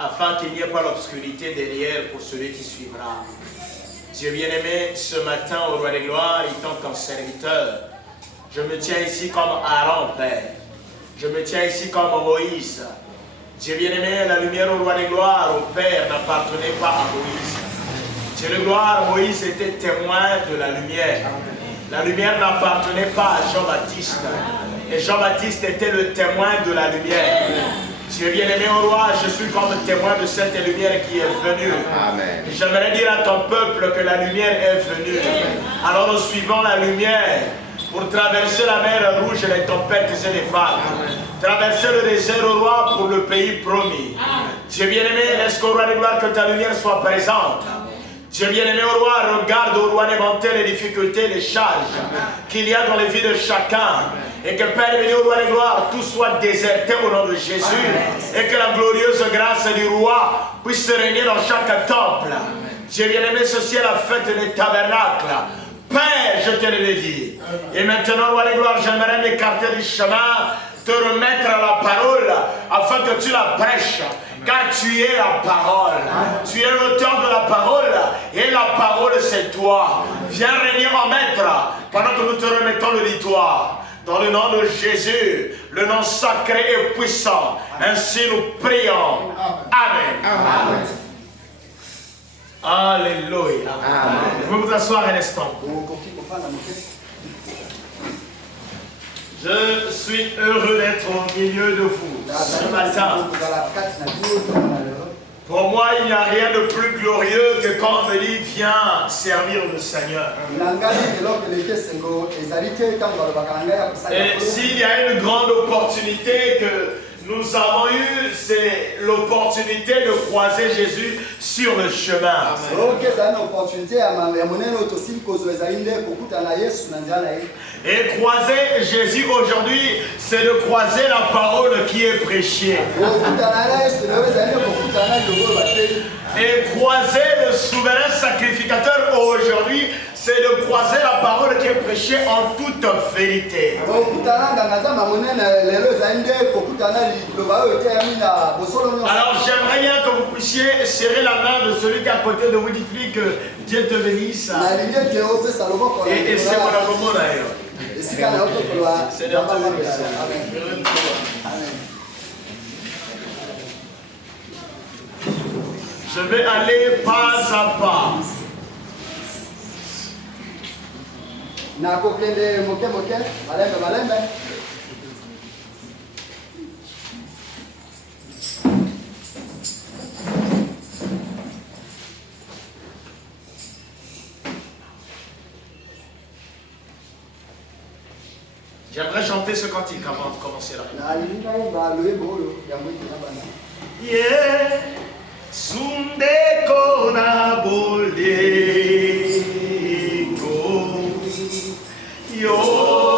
afin qu'il n'y ait pas l'obscurité derrière pour celui qui suivra. Dieu bien-aimé, ce matin, au roi des gloires, étant ton serviteur, je me tiens ici comme Aaron, Père. Je me tiens ici comme Moïse. Dieu bien-aimé, la lumière au roi des gloires, au Père, n'appartenait pas à Moïse. Dieu de gloire, Moïse était témoin de la lumière. La lumière n'appartenait pas à Jean-Baptiste. Et Jean-Baptiste était le témoin de la lumière. Dieu bien-aimé au roi, je suis comme témoin de cette lumière qui est venue. J'aimerais dire à ton peuple que la lumière est venue. Alors nous suivons la lumière pour traverser la mer rouge, les tempêtes et les vagues. Traverser le désert au roi pour le pays promis. Dieu bien-aimé, laisse qu'au roi de gloire que ta lumière soit présente. Dieu bien-aimé au roi, regarde au roi d'éventer les difficultés, les charges qu'il y a dans les vies de chacun. Et que Père béni au roi de gloire, tout soit déserté au nom de Jésus. Et que la glorieuse grâce du roi puisse se régner dans chaque temple. Dieu bien-aimé, ceci est la fête des tabernacles. Père, je te le dis. Et maintenant, roi de gloire, j'aimerais m'écarter du chemin, te remettre à la parole, afin que tu la prêches. Car tu es la parole. Tu es l'auteur de la parole. Et la parole, c'est toi. Viens régner en maître, pendant que nous te remettons le litoire. Dans le nom de Jésus, le nom sacré et puissant. Ainsi nous prions. Amen. Amen. Alléluia. Vous pouvez vous asseoir un instant. Je suis heureux d'être au milieu de vous ce matin. Pour moi, il n'y a rien de plus glorieux que quand on me dit viens servir le Seigneur. Et s'il y a une grande opportunité que nous avons eue, c'est l'opportunité de croiser Jésus sur le chemin. Et croiser Jésus aujourd'hui, c'est de croiser la parole qui est prêchée. Et croiser le souverain sacrificateur aujourd'hui, c'est de croiser la parole qui est prêchée en toute vérité. Alors j'aimerais bien que vous puissiez serrer la main de celui qui est à côté de vous, dites-lui que Dieu te bénisse. Et c'est mon amour d'ailleurs. Je vais aller pas à pas. J'aimerais chanter ce cantique avant de commencer la yeah. Sunde kona boleko yo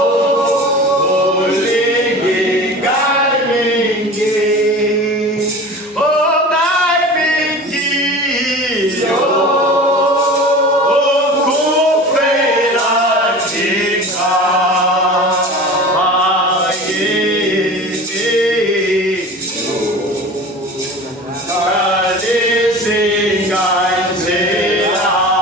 Aleluia.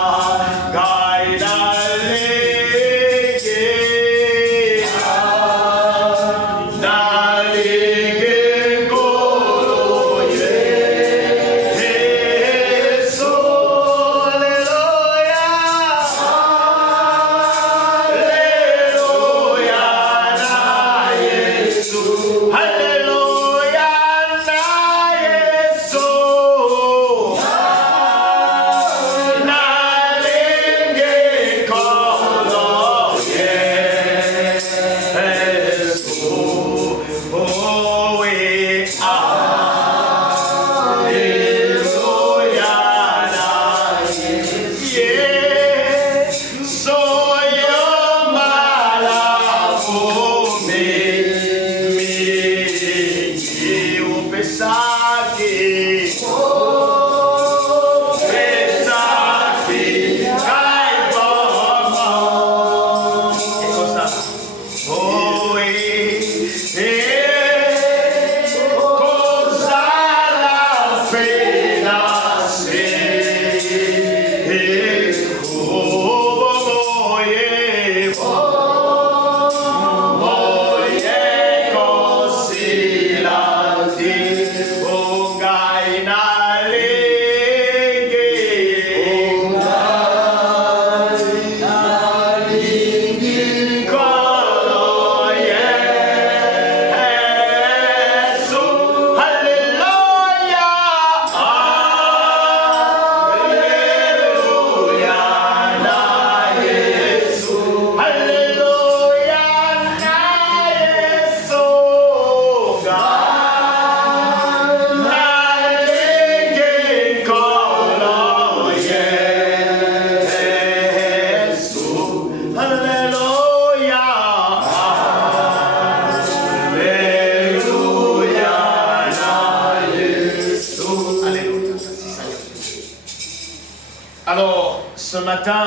matin,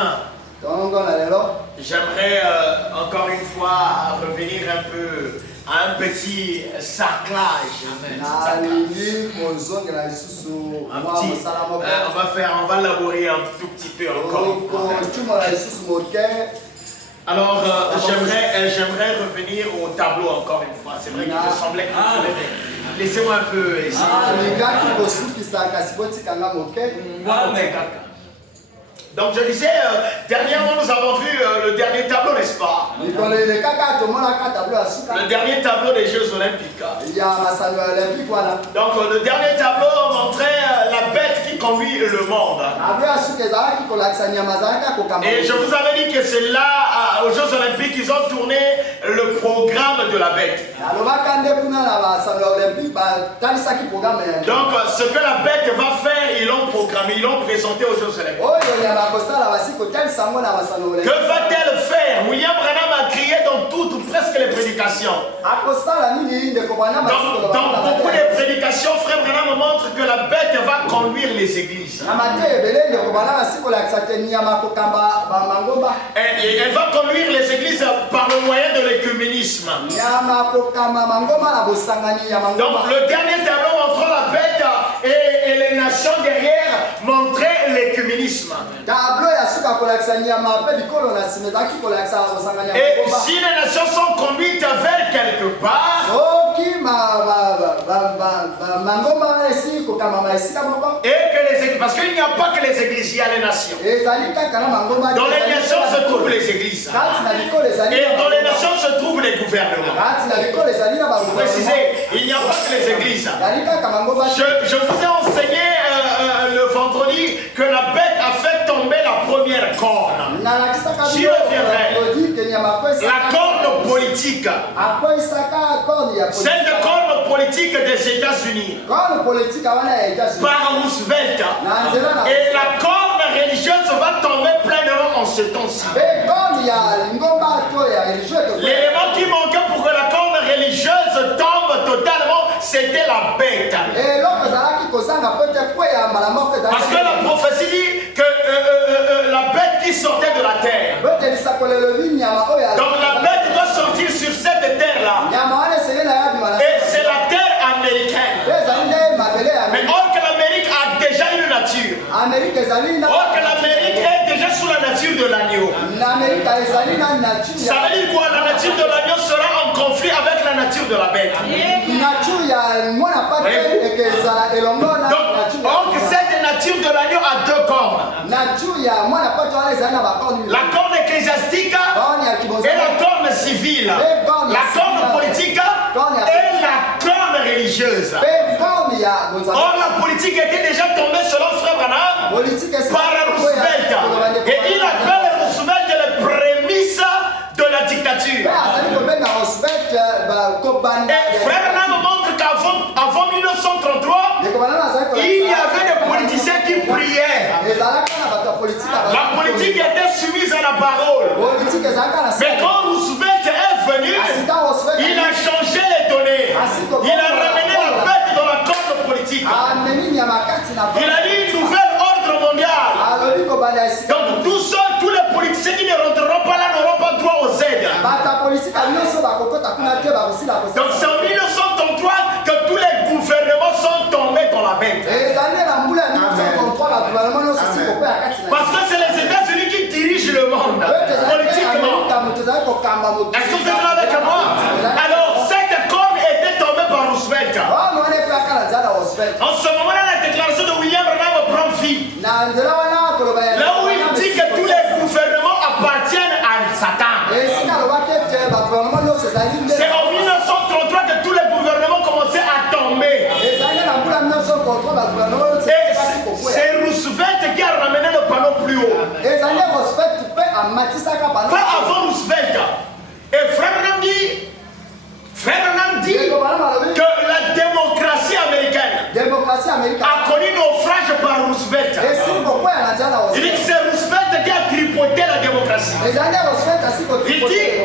j'aimerais encore une fois revenir un peu à un petit sarclage. On va labourer un tout petit peu encore. Alors, j'aimerais revenir au tableau encore une fois. C'est vrai que je semblais que laissez-moi un peu essayer. Donc je disais, dernièrement nous avons vu le dernier tableau, n'est-ce pas? Le dernier tableau des Jeux Olympiques. Donc le dernier tableau montrait la bête qui conduit le monde. Et je vous avais dit que c'est là, aux Jeux Olympiques, ils ont tourné le programme de la bête. Donc ce que la bête va faire, ils l'ont programmé, ils l'ont présenté aux Jeux Olympiques. Que va-t-elle faire? William Branham a crié dans toutes ou presque les prédications. Dans beaucoup de prédications, Frère Branham montre que la bête va conduire les églises. Et elle va conduire les églises par le moyen de l'écuménisme. Donc le dernier tableau montrant la bête et les nations derrière montraient l'écuménisme. Et si les nations sont conduites vers quelque part, parce qu'il n'y a pas que les églises, il y a les nations. Dans les nations se trouvent les églises. Et dans les nations se trouvent les gouvernements. Précisez, il n'y a pas que les églises. Je vous ai enseigné le vendredi que la bête a fait tomber la première corne. J'y reviendrai. La corne politique. Cette corne politique des États-Unis. Par Roosevelt. Et la corne religieuse va tomber pleinement en ce temps-ci. L'élément qui manquait pour que la corne religieuse tombe totalement, c'était la bête. Parce que la prophétie dit que la bête qui sortait de la terre. Donc la bête doit sortir sur cette terre-là. Et c'est la terre américaine. Mais or que l'Amérique a déjà une nature. Or que l'Amérique est déjà sous la nature de l'agneau. Ça veut dire quoi? La nature de l'agneau sera en conflit avec la nature de la bête. Donc, or que cette nature de l'agneau a deux cornes. La corne ecclésiastique et la corne civile. La corne politique et la corne religieuse. Or la politique était déjà tombée selon Frère Branham par Roosevelt. Et il appelle Roosevelt les prémices de la dictature. Et Frère Branham montre qu'avant 1933, il y avait des politiciens qui priaient. La politique était soumise à la parole. Mais quand Roosevelt est venu, il a changé les données. Il a ramené la bête dans la corne politique. Il a dit une nouvelle ordre mondial. Donc tous les politiciens qui ne rentreront pas là n'auront pas droit aux aides. Donc c'est en 1933 que tous les gouvernements sont tombés dans la bête. Parce que c'est les États-Unis qui dirigent le monde politiquement. Est-ce que vous êtes là avec moi? Alors cette corne était tombée par Roosevelt. En ce moment-là, la déclaration de William Branham prend vie. Là où il dit que tous les gouvernements appartiennent à Satan. C'est en 1933 que tous les gouvernements commençaient à tomber. Et c'est Roosevelt qui a ramené le panneau plus haut. Pas avant Roosevelt. Et Frère Branham dit que la démocratie américaine a connu naufrage par Roosevelt. Il dit que c'est Roosevelt qui a tripoté la démocratie. Il dit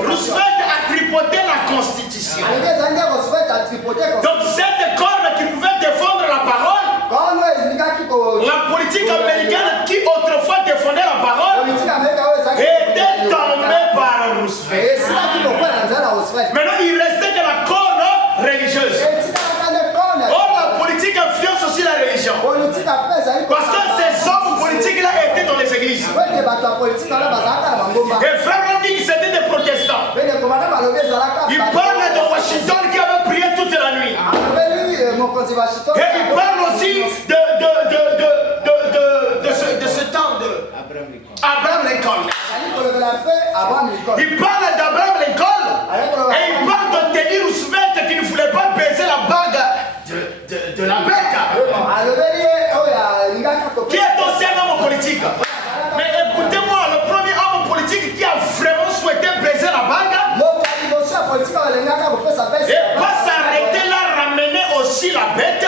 Roosevelt a tripoté la constitution. Donc cette corne qui pouvait défendre la parole la politique américaine qui autrefois défendait la parole était tombée par Roosevelt. Maintenant, il restait que la corne religieuse. Or, la politique influence aussi la religion. Parce que ces hommes politiques-là étaient dans les églises. Et frère, on dit que c'était des protestants. Il parle de Washington qui avait prié toute la nuit. Et il parle aussi de ce temps de Abraham Lincoln. Il parle d'Abraham Lincoln et il parle de Teddy Roosevelt qui ne voulait pas baiser la bague de la bête. Qui est aussi un homme politique. Mais écoutez-moi, le premier homme politique qui a vraiment souhaité baiser la bague et pas s'arrêter là, ramener aussi la bête,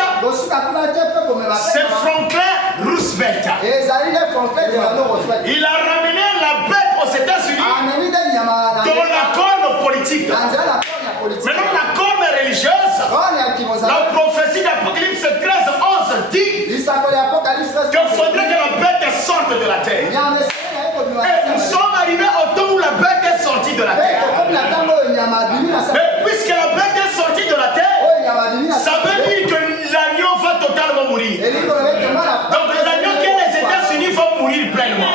c'est Franklin Roosevelt. Il a ramené la bête aux États-Unis dans la corne politique. Maintenant, la corne religieuse, la prophétie d'Apocalypse 13:11 dit qu'il faudrait que la bête sorte de la terre. Et nous sommes arrivés au temps où la bête est sortie de la terre. Et puisque la bête est sortie de la terre, ça veut dire que l'agneau va totalement mourir. Donc l'agneau qui est les États-Unis va mourir pleinement.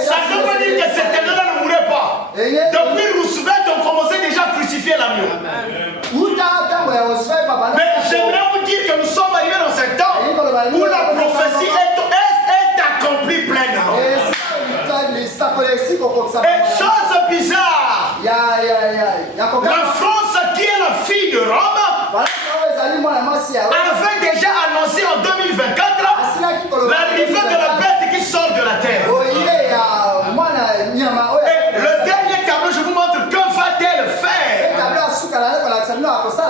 Ça ne veut pas dire que cet agneau-là ne mourrait pas. Depuis Roosevelt, on commençait déjà à crucifier l'agneau. Mais j'aimerais vous dire que nous sommes arrivés dans ce temps où la prophétie est accomplie pleinement. Et chose bizarre, la France qui est la fille de Rome avait déjà annoncé en 2024 l'arrivée de la bête qui sort de la terre. Et le dernier tableau, je vous montre que va-t-elle faire.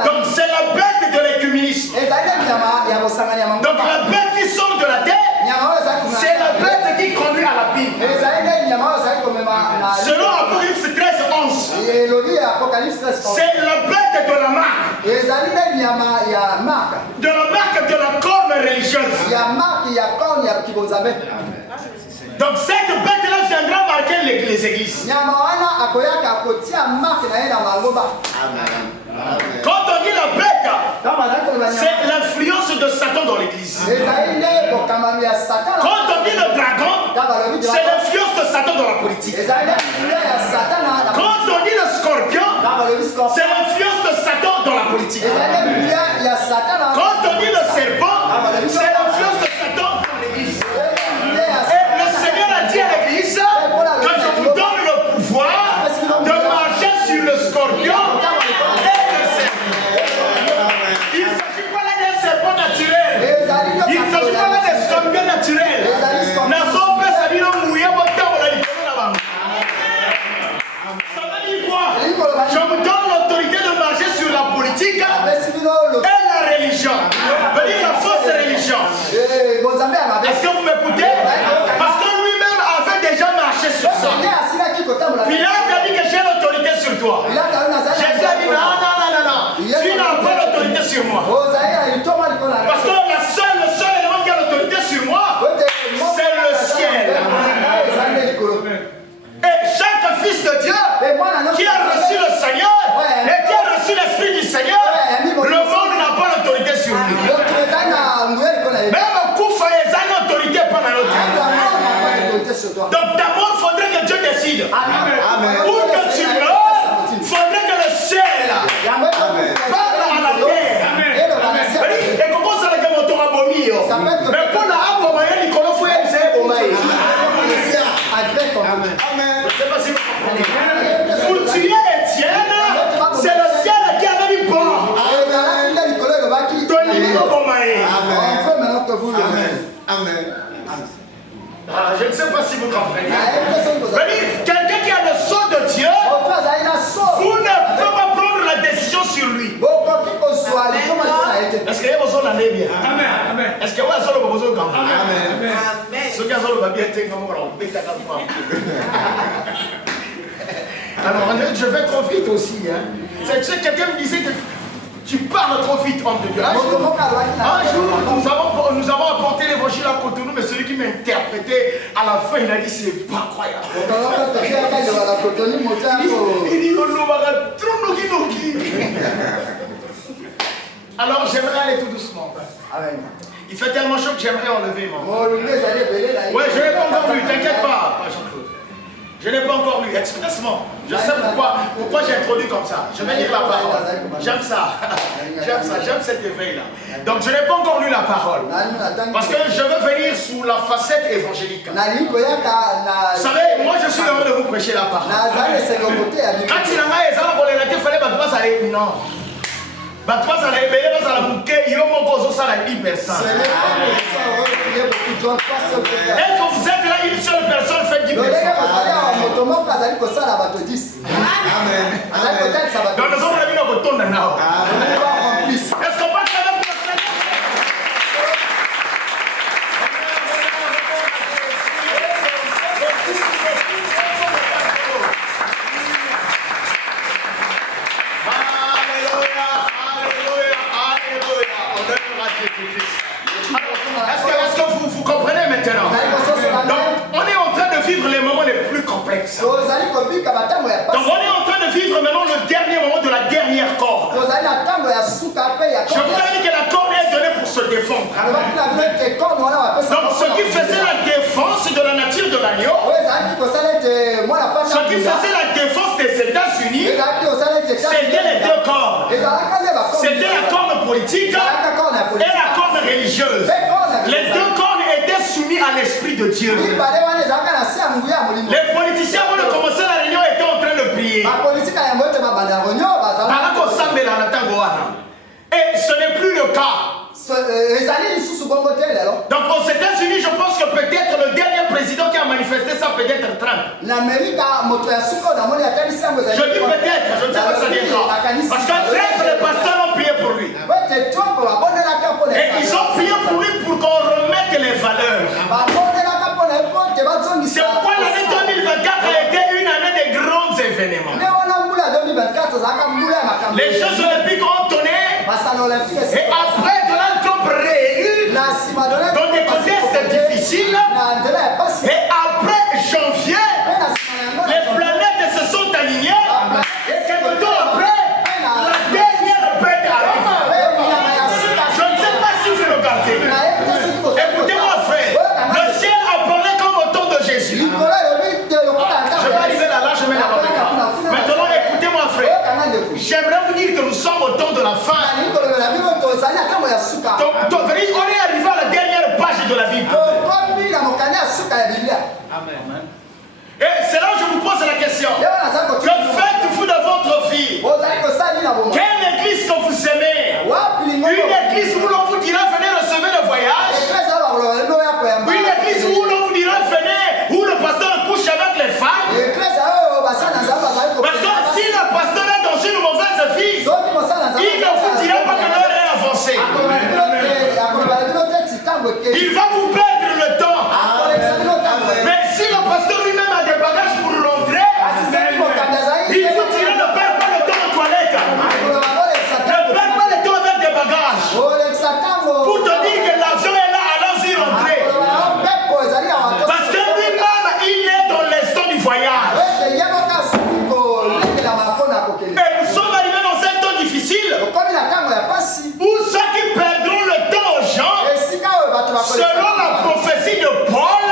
Donc c'est la bête de l'écuménisme. Donc la bête qui sort de la terre, c'est la bête qui conduit à la Bible. Selon Apocalypse 13:11, c'est la bête de la marque. De la marque de la corne religieuse. Donc cette bête-là viendra marquer les églises. Quand on dit la bête, c'est l'influence de Satan dans l'église. Quand on dit le dragon, c'est l'influence de Satan dans la politique. Quand on dit le scorpion, c'est l'influence de Satan dans la politique. Quand on dit le serpent, c'est l'influence de Satan dans l'église. Et le Seigneur a dit à l'église, quand je vous donne le pouvoir de marcher sur le scorpion et le serpent. Il ne s'agit pas là d'un serpent naturel. Il ne s'agit pas là d'un scorpion naturel. Je vous donne l'autorité de marcher sur la politique et la religion. Veut dire la fausse religion. Est-ce que vous m'écoutez? Parce que lui-même avait déjà marché sur ça. Pilate a dit que j'ai l'autorité sur toi. Jésus a dit non. Tu n'as pas l'autorité sur moi. Parce que le seul élément qui a l'autorité sur moi, c'est le ciel. Et chaque fils de Dieu qui a reçu le Seigneur et qui a reçu l'Esprit du Seigneur, le monde n'a pas l'autorité sur lui. Même Koufa et Zane l'autorité pas dans l'autorité. Donc d'abord, il faudrait que Dieu décide. Pour que tu meurs, il faudrait que le ciel parle à la terre. Et comment ça va être mon abomi? Mais pour la abomi, il faut faire abomi. Amen. Je ne sais pas si vous comprenez. Pour tuer Étienne, c'est le ciel qui avait dit bon. Je ne sais pas si vous comprenez. Quelqu'un qui a le sceau de Dieu, vous ne pouvez pas prendre la décision sur lui. Est-ce qu'il y a besoin d'en bien? Amen. Est-ce qu'il y a besoin d'en bien? Amen. Ce qui a besoin d'en bien, c'est comme alors, je vais trop vite aussi. Hein. Quelqu'un me disait que Tu parles trop vite, homme de Dieu. Un jour, nous avons apporté l'évangile à Cotonou, mais celui qui m'interprétait, à la fin, il a dit c'est pas croyable. Il dit alors j'aimerais aller tout doucement. Il fait tellement chaud que j'aimerais enlever mon. Ouais, je n'ai pas encore lu, t'inquiète pas, Jean-Claude. Je n'ai pas encore lu expressement. Je sais pourquoi j'ai introduit comme ça. Je vais lire la parole. J'aime ça. J'aime cet éveil-là. Donc je n'ai pas encore lu la parole. Parce que je veux venir sous la facette évangélique. Vous savez, moi je suis heureux de vous prêcher la parole. Quand il a fallait aller. Non. Est-ce que vous êtes là, une seule personne fait 10 personnes? Donc nous sommes venus au retour maintenant. Est-ce qu'on va faire pour le Seigneur? Est-ce que vous comprenez maintenant? Donc, on est en train de vivre les moments les plus complexes. Donc, on est en train de vivre maintenant le dernier moment de la dernière corde. Je vous ai dit que la corde est donnée pour se défendre. Donc, ce qui faisait la défense de la nature de l'agneau, ce qui faisait la défense des États-Unis, c'était les deux cordes. C'était la corde politique et la corde religieuse. Les deux cordes étaient soumis à l'Esprit de Dieu. Les politiciens, avant de commencer la réunion, étaient en train de prier. Et ce n'est plus le cas. Donc aux États-Unis, je pense que peut-être le dernier président qui a manifesté ça, peut-être Trump. Je dis peut-être, je ne sais pas ça viendra. Parce que Trump, les pasteurs ont prié pour lui. Et ils ont prié pour lui pour qu'on remette les valeurs. C'est pourquoi l'année 2024 a été une année de grands événements. Les Jeux Olympiques ont donné. Et après Donald Trump réélu dans des contextes difficiles, et après janvier, les planètes se sont alignées, et quelques temps après, la dernière bête arrive. Je ne sais pas si vous regardez. Écoutez-moi frère, le ciel a parlé comme au temps de Jésus. Je vais arriver là, je mets la barrière. Maintenant écoutez-moi frère, j'aimerais vous dire que nous sommes au temps de la fin. Donc, on est arrivé à la dernière page de la Bible. Amen. Et c'est là où je vous pose la question. Que faites-vous de votre vie? Quelle église que vous aimez? Une église où l'on vous dira venez recevoir le voyage? Une église où l'on vous dira venez, où le pasteur couche avec les femmes? Parce que si le pasteur est dans une mauvaise vie, il ne vous dira pas que l'heure est avancée. Il va vous perdre le temps. Mais si le pasteur lui-même a des bagages pour rentrer, il vous dira ne perd pas le temps aux toilettes. Ne perds pas le temps avec des bagages. Pour te dire que l'argent est là, allons-y rentrer. Parce que lui-même, il est dans l'instant du voyage. Et nous sommes arrivés dans un temps difficile où ceux qui perdront le temps aux gens, selon la prophétie de Paul,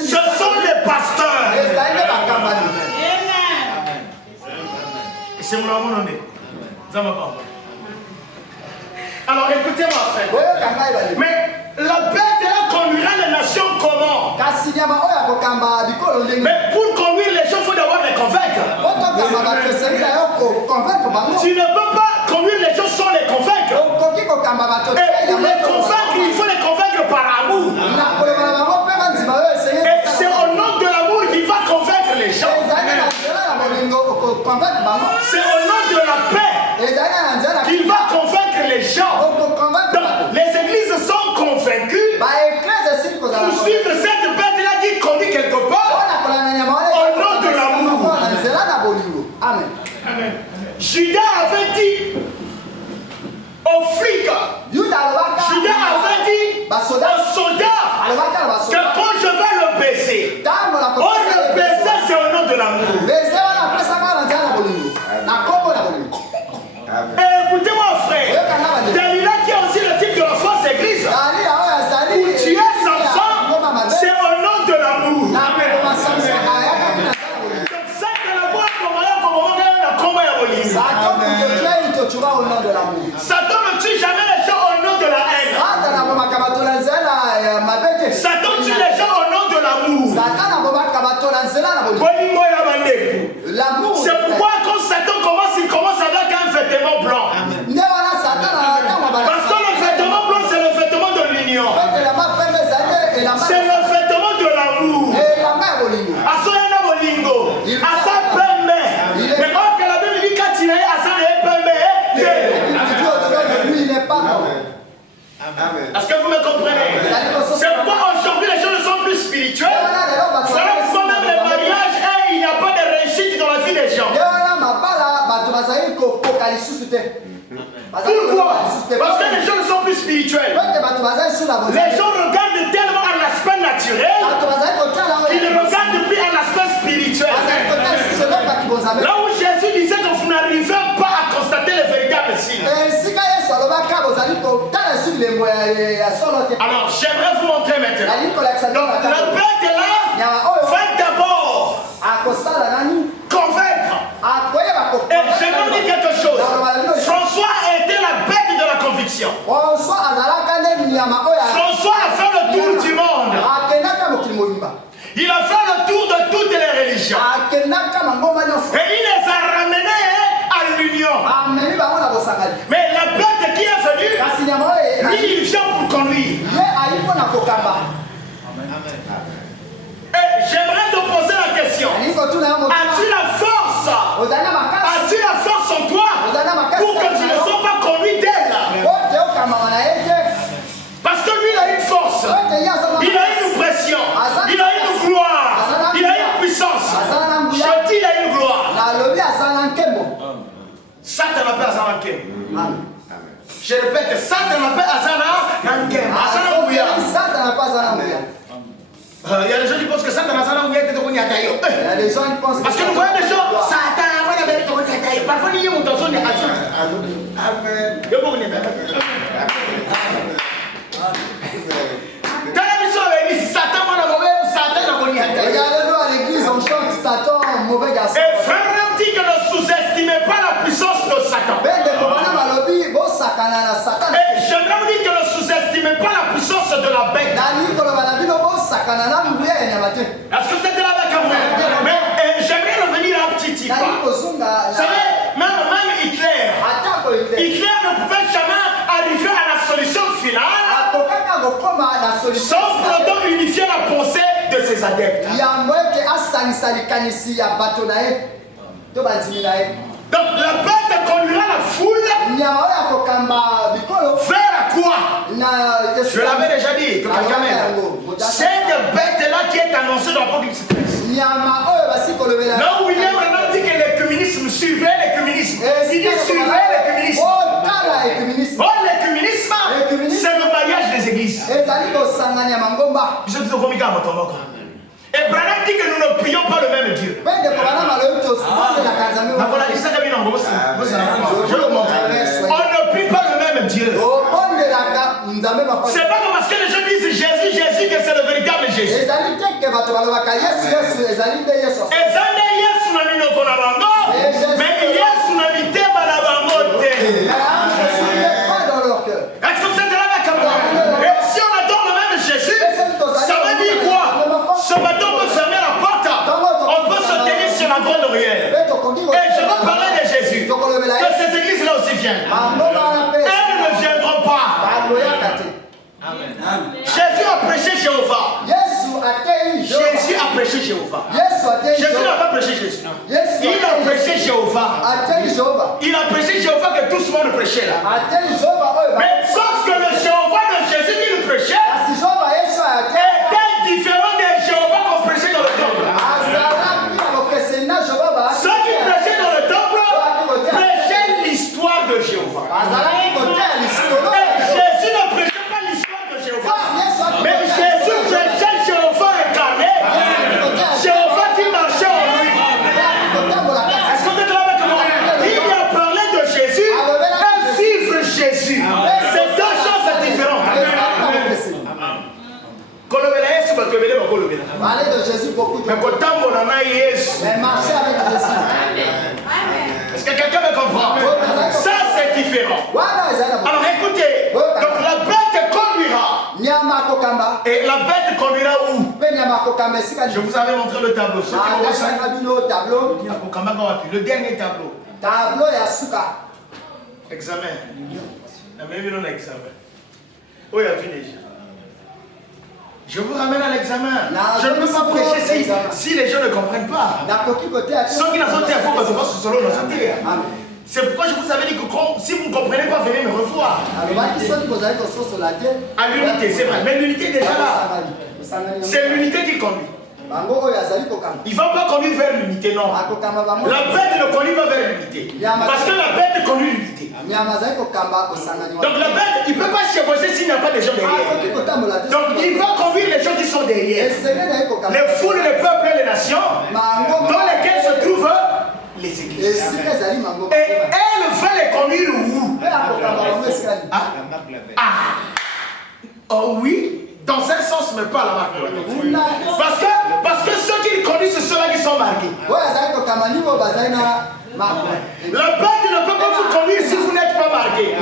ce sont les pasteurs. C'est mon amour. Alors écoutez-moi frère. Mais la bête elle conduira les nations comment? Mais pour conduire les gens, il faut d'abord les convaincre. Tu ne peux pas conduire les gens sans les convaincre. Et pour les convaincre, il faut les convaincre par amour. Et c'est au nom de l'amour qu'il va convaincre les gens. C'est au nom de la paix qu'il va convaincre les gens. Donc, les églises sont convaincues pour suivre cette bête-là qui conduit quelque part au nom de l'amour. Amen. Judas avait dit aux flics. Judas avait dit aux soldats que quand je vais le baiser, le baiser c'est au nom de l'amour. Écoutez-moi frère, Dalila qui est aussi le type de la fausse église, pour tuer Samson, c'est au nom de l'amour. Satan ne tue jamais les gens au nom de la haine. Satan tue les gens au nom de l'amour. C'est pourquoi quand Satan commence, il commence avec un vêtement blanc. Parce que le vêtement blanc, c'est le vêtement de l'union. C'est le vêtement de l'amour. Asoyana bolingo. Asa pembe. Mais quand la Bible dit quand il est asa ne pembe. Est-ce que vous me comprenez? C'est pourquoi aujourd'hui les gens ne sont plus spirituels. C'est pourquoi même les mariages, il n'y a pas de réussite dans la vie des gens. Pourquoi? Parce que les gens ne sont plus spirituels. Les gens regardent tellement à l'aspect naturel qu'ils ne regardent plus à l'aspect spirituel. Là où Jésus disait que vous n'arrivez pas à constater les véritables signes. Alors j'aimerais vous montrer maintenant. Donc la bête est là, faites d'abord convaincre. Et j'aimerais dire quelque chose. François était la bête de la conviction. François a fait le tour du monde. Il a fait le tour de toutes les religions. Et il les a ramenés à l'union. Mais la bête qui est venue, lui, il vient pour conduire. Et j'aimerais te poser la question. As-tu la force? As-tu la force en toi pour que tu ne sois pas conduit d'elle? Parce que lui, il a une force. Il a une pression. Il a une gloire. Il a une puissance. Je dis, il a une gloire. Satan n'a pas Azana Kem. Je répète, Satan n'a pas Azana Kem. Azana Mouya. Il y a des gens qui pensent que Satan n'a pas Mouya. Parce que nous voyons des gens, Satan n'a pas Mouya. Parfois, il y a une tension de Amen. Quand la mission avait dit Satan n'a pas Mouya, Satan n'a pas Mouya. Regardez-nous à l'église, on chante Satan, mauvais garçon. Et frère, dit que ne sous-estimez pas la puissance de Satan. Et j'aimerais vous dire que ne sous-estimez pas la puissance de la bête. Est-ce que c'était là avec moi? Mais j'aimerais revenir un petit peu. Vous savez, même Hitler ne pouvait jamais arriver à la solution finale sans pourtant unifier la pensée de ses adeptes. Donc la bête conduira la foule vers quoi? Je l'avais déjà dit, cette bête-là qui est annoncée dans l'Apocalypse 13. Là où William Branham dit que l'écuménisme suivait l'écuménisme. Il dit suivait l'écuménisme. Oh, l'écuménisme, c'est le mariage des églises. Et Branham dit que nous ne prions pas le même Dieu. Je le montre. On ne prie pas le même Dieu. C'est pas parce que les gens disent Jésus, Jésus que c'est le véritable Jésus. Est-ce que vous êtes là avec moi? Et si on adore le même Jésus, ça veut dire quoi? Ce matin on peut fermer la porte, on peut se tenir sur la grande oreille. Et je veux parler de Jésus. Que cette église là aussi vienne. Elles ne viendront pas. Amen. Jésus a prêché Jéhovah. Jésus a prêché Jéhovah. Jésus n'a pas prêché Jésus. Il a prêché Jéhovah. Il a prêché Jéhovah que tout le monde prêchait là. Mais sauf que le Jéhovah de Jésus qui nous prêchait était différent des Jéhovah qu'on prêchait dans le temple. Ceux qui prêchaient dans le temple prêchaient l'histoire de Jéhovah. Mais marcher avec Jésus. Est-ce que quelqu'un me comprend? Ça, c'est différent. Alors écoutez, donc la bête conduira. Et la bête conduira où? Je vous avais montré le tableau. Le dernier tableau. Examen. Même un examen. Où est-ce déjà? Je vous ramène à l'examen. Je ne peux pas prêcher si les gens ne comprennent pas. Ceux qui n'ont pas été c'est pourquoi je vous avais dit que si vous ne comprenez pas, venez me revoir. À l'unité, c'est vrai. Mais l'unité est déjà là. C'est l'unité qui conduit. Il ne va pas conduire vers l'unité, non. La bête ne conduit pas vers l'unité. Parce que la bête conduit l'unité. Donc la bête, il ne peut pas chevaucher s'il n'y a pas de gens derrière. Donc il va conduire les gens qui sont derrière. Les foules, les peuples et les nations dans lesquelles se trouvent les églises. Et elle va les conduire où? Oh oui, dans un sens, mais pas la marque. Parce que ceux qui conduisent, c'est ceux-là qui sont marqués. La bête ne peut pas vous conduire si vous n'êtes pas marqué. Et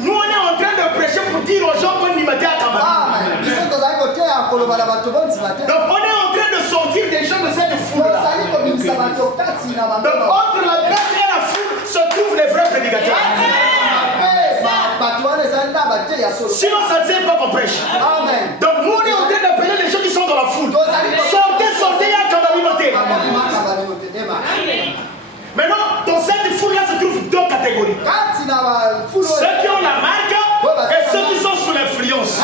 nous, on est en train de prêcher pour dire aux gens qu'on y mettait à Kamani. Donc on est en train de sortir des gens de cette foule-là. Donc entre la bête et la foule se trouvent les vrais prédicateurs. Sinon ça ne sert pas qu'on prêche. Donc nous on est en train d'appeler les gens qui sont dans la foule. Sortez, sortez, il y a Kamani. Maintenant, dans cette foule-là se trouvent deux catégories. Ceux qui ont la marque et ceux qui sont sous l'influence. Et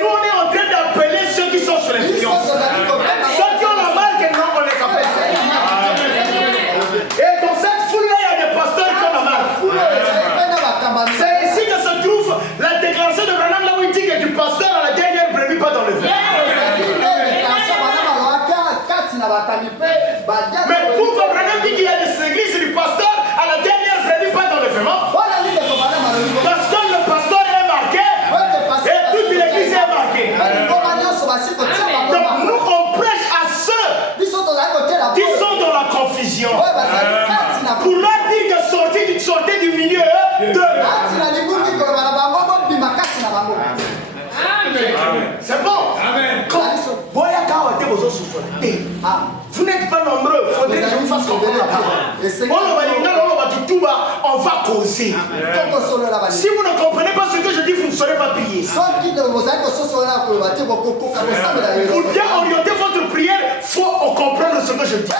nous on est en train d'appeler ceux qui sont sous l'influence. Ceux qui ont la marque, non, on les appelle. Et dans cette foule-là, il y a des pasteurs qui ont la marque. C'est ici que se trouve la déclaration de Branham là où il dit que du pasteur à la dernière brebis pas dans le verre. Mais pourquoi Branham dit qu'il y a des églises du pasteur à la dernière brebis pas dans le verre? Parce que le pasteur est marqué et toute l'église est marquée. Donc nous on prêche à ceux qui sont dans la confusion. Pour leur dire de sortir du milieu de... C'est bon. Vous n'êtes pas nombreux. Il faudrait que je vous fasse comprendre la parole. On va causer. Si vous ne comprenez pas ce que je dis, vous ne saurez pas prier. Pour bien orienter votre prière, il faut comprendre ce que je dis.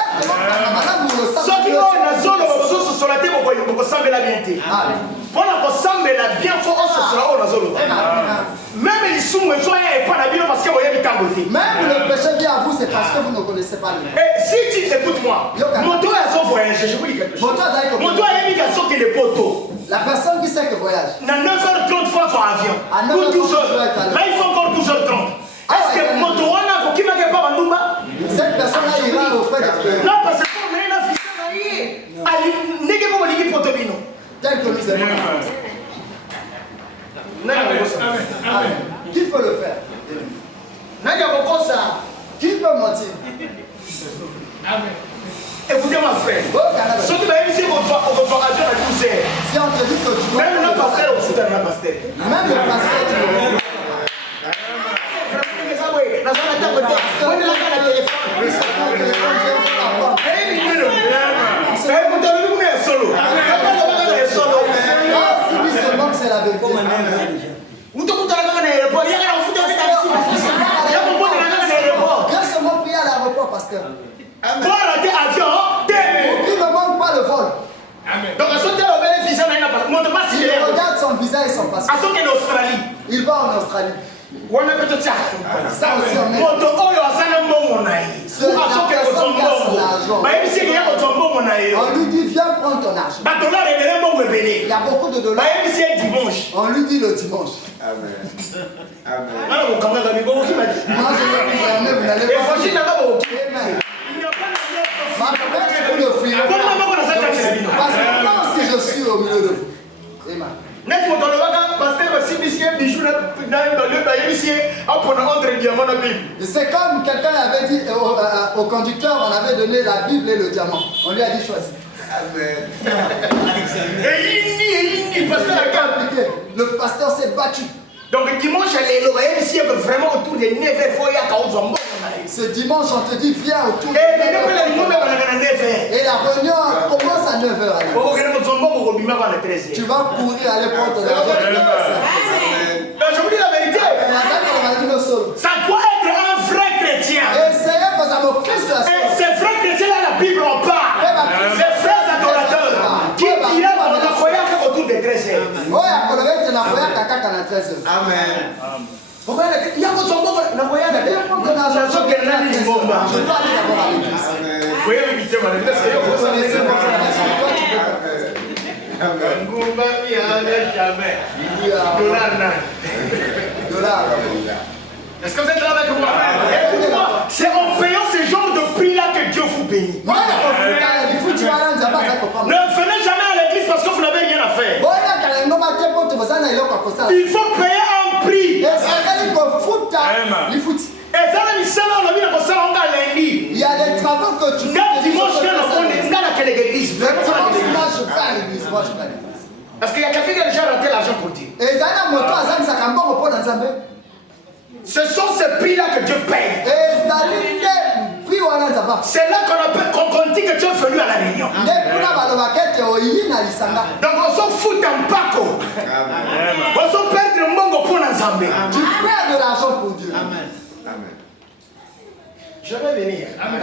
Ceux qui ont une zone, bien, même les sous, même le péché vient à vous, c'est parce que vous ne connaissez pas le. Et si tu écoutes moi, mon tour a son voyage, je vous dis quelque chose. Mon tour a mis qu'à sortir les poteaux. La personne qui sait que voyage. Dans 9h30 fois son avion. À 9h30. Là, il faut encore 12h30. Est-ce que mon tour a qui m'a pas Bandumba? Cette personne-là ira auprès de Dieu. Non, parce que pour mener la fille, allez, n'est-ce pas l'équipe Potobino? Tel que nous aimons. Qui peut le faire? Qui peut mentir? Écoutez-moi, frère. Si on te dit que tu vas même le pasteur au soutien de la pasteur. Même le pasteur du c'est la vérité. Viens seulement prier à l'aéroport, pasteur. Pour arrêter l'avion, qui ne manque pas le vol. Donc, regarde son visa et son passeport. Il va en Australie. Ça aussi on est. On lui dit viens prendre ton argent. Il y a beaucoup de dollars. On lui dit le dimanche. Amen. Moi je vais vous n'allez pas. Parce que moi aussi je suis au milieu de vous. Amen. Je sais C'est comme quelqu'un avait dit au conducteur, on avait donné la Bible et le diamant. On lui a dit choisis. Amen. Le pasteur s'est battu. Donc dimanche, ici vraiment autour de 9h, ce dimanche, on te dit viens autour de 9h. Et la réunion commence à 9h. Tu vas courir à l'époque de la réunion. Je vous dis la vérité. Ça doit être un vrai chrétien. Et ces vrais chrétiens là, la Bible en parle. Ces frères adorateurs qui dira autour des 13h. Amen. Pourquoi il y a votre son bon, la voyage de Dieu, on a un chanson qui est là, il faut pas. Je dois aller d'abord à l'église. Vous pouvez m'imiter, madame, parce que vous connaissez mon frère. Dollar. Est-ce que vous êtes là avec moi? Écoutez-moi, c'est en payant ce genre de prix-là que Dieu vous bénit. Ne venez jamais à l'église parce que vous n'avez rien à faire. Il faut payer un prix. Il y a des travaux que tu fais. Parce qu'il y a quelqu'un qui a déjà raté l'argent pour dire. Ce sont ces prix-là que Dieu paye. C'est là qu'on dit que tu es venu à la réunion. Donc on s'en fout d'un paco. On s'en perd de mongo pour l'ensemble. Tu perds de l'argent pour Dieu. Amen. Je vais venir. Amen.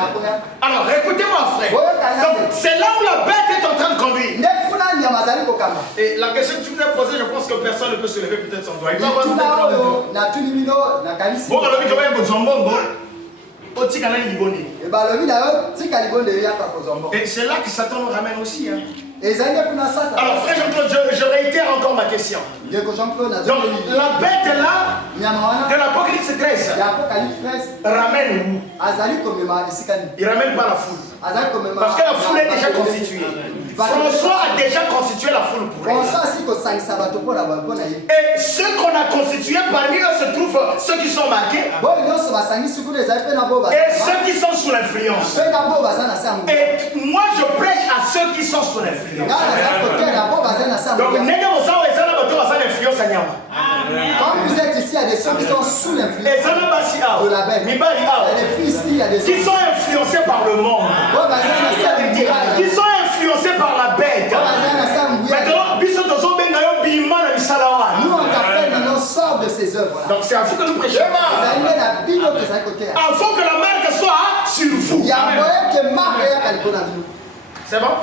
Alors écoutez-moi frère. Donc c'est là où la bête est en train de conduire. Et la question que tu voulais poser, je pense que personne ne peut se lever peut-être son doigt. Il peut avoir bon, alors il va y avoir et c'est là que Satan nous ramène aussi. Hein. Alors frère Jean-Claude, je réitère encore ma question. Donc la bête là de l'Apocalypse 13 ramène où? Il ramène pas la foule. Parce que la foule est déjà constituée. François a déjà constitué la foule pour elle. Et ceux qu'on a constitués, parmi eux se trouvent ceux qui sont marqués et ceux qui sont sous l'influence. Et moi je prêche à ceux qui sont sous l'influence. Donc, quand vous êtes ici, il y a des gens qui sont sous l'influence de la bête. Il y a des filles ici, il y a des qui sont influencés par le monde. Qui sont influencés par la bête. Nous on t'appelle maintenant, sort de ces œuvres. Donc c'est à vous que nous prêchons. Afin que la marque soit sur vous. C'est bon?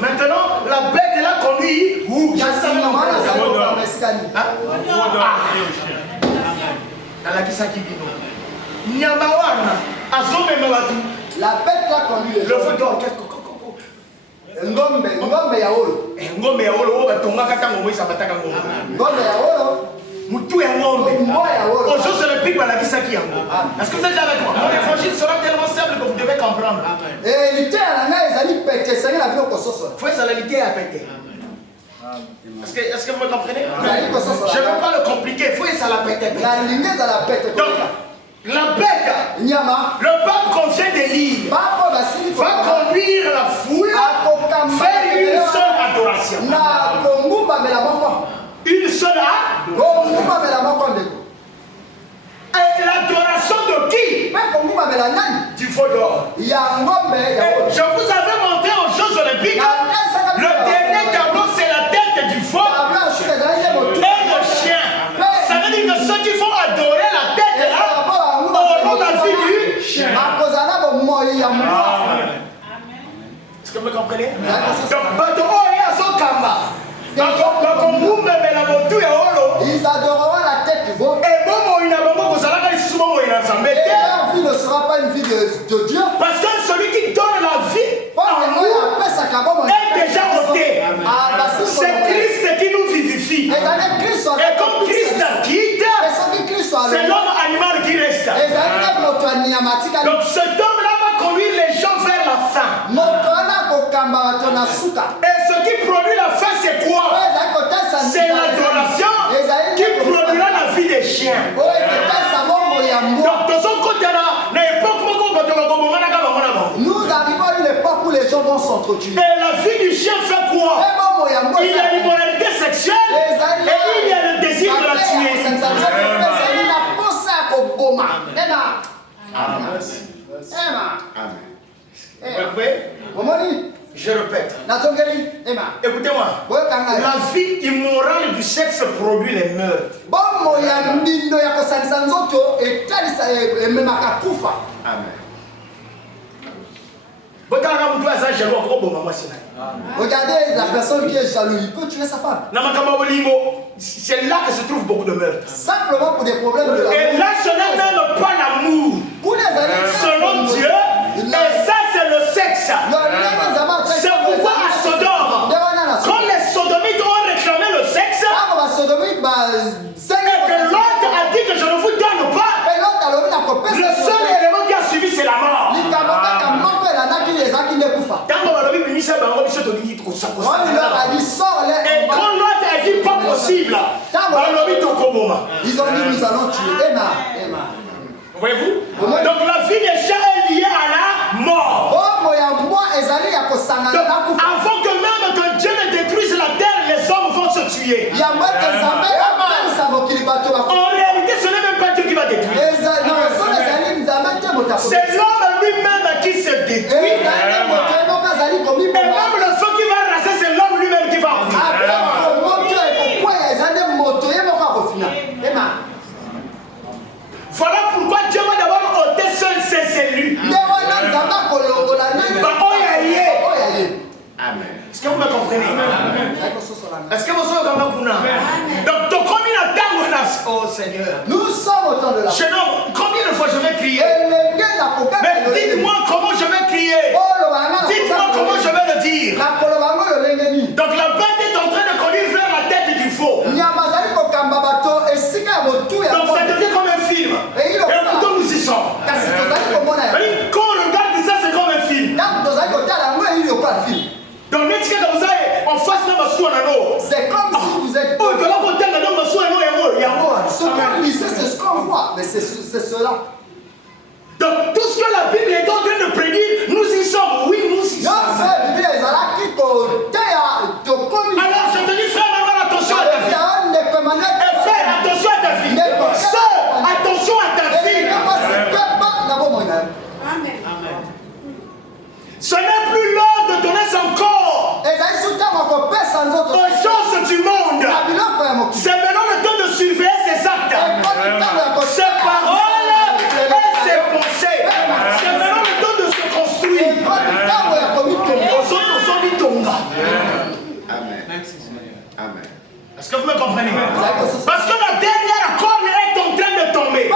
Maintenant, la bête est là conduit où? La bête là conduit les gens. Ngombe ya olo. Ngombe ya olo, batongaka tango moisa bataka ngombe. Ngombe ya olo. Mutu ya ngombe. Aujourd'hui c'est le pic balakisaki yango. Est-ce que vous êtes avec moi? Mon évangile sera tellement simple que vous devez comprendre. Et l'ité à la main, ils allaient péter, ça y est la vie au kososo. Faut ça la lité à péter. Est-ce que vous me comprenez? Je ne veux pas le compliquer, faut ça la péter. La lignée dans la bête. Donc la bête, le pape qu'on vient de lire, va conduire la foule vers une seule adoration. Une seule et l'adoration de qui? Du faux d'or. Je vous avais montré aux Jeux Olympiques, le dernier tableau c'est la tête du faux et le chien. Ça veut dire que ceux qui font adorer la tête là, auront la vie du chien. Est-ce que vous me comprenez? Donc, ils adoreront la tête du veau. Et leur vie ne sera pas une vie de Dieu. Parce que celui qui donne la vie est déjà ôté. C'est Christ qui nous vivifie. Et comme Christ quitte, c'est l'homme animal qui reste. Donc cet homme-là va conduire les gens vers la fin. Et ce qui produit la fin, c'est quoi? C'est l'adoration qui produira la vie des chiens. Nous arrivons à une époque où les gens vont s'entretuer. Et la vie du chien fait quoi? Il y a l'immoralité sexuelle et il y a le désir de la tuer. Amen. Je répète. Écoutez-moi. La vie immorale du sexe produit les meurtres. Amen. Regardez la personne qui est jaloux, il peut tuer sa femme. C'est là que se trouve beaucoup de meurtres. Simplement pour des problèmes de l'amour. Et là, ce n'est même pas l'amour. Selon Dieu, et ça c'est le sexe. C'est pourquoi à Sodome, quand les sodomites ont réclamé le sexe, et que l'autre a dit que je ne vous donne pas, le seul élément qui a suivi c'est la mort. Et quand l'autre a dit pas possible, ils ont dit nous allons tuer. Voyez-vous? Donc la vie des chats est liée à la mort. Donc, avant que même que Dieu ne détruise la terre, les hommes vont se tuer. En réalité, ce n'est même pas Dieu qui va détruire. C'est l'homme lui-même qui se détruit. Et même le feu qui va raser, c'est l'homme lui-même qui va brûler. Voilà pourquoi Dieu va d'abord ôter seul ses élus. Amen. Est-ce que vous me comprenez? Est-ce que vous êtes comme ça? Donc, combien de temps oh Seigneur? Nous sommes au temps de la jeune homme, combien de fois je vais crier? Mais dites-moi comment je vais crier. Dites-moi comment je vais le dire. Donc la bête est en train de conduire vers la tête du faux. Donc ça devient comme un film. Et pourtant nous y sommes. Quand on regarde ça, c'est comme un film. Donc en face de ma c'est comme si vous êtes. Ce qu'on lit, c'est ce qu'on voit. Mais c'est cela. Donc tout ce que la Bible est en train de prédire, nous y sommes. Oui, nous y sommes. Alors je te dis frère, attention à ta vie. Et frère, attention à ta vie. Sœur, attention à ta vie. Ce n'est plus l'heure de donner son corps aux choses du monde. C'est maintenant le temps de surveiller ses actes, ses paroles et ses pensées. C'est maintenant le temps de se construire. Amen. Est-ce que vous me comprenez? Parce que la dernière corne est en train de tomber.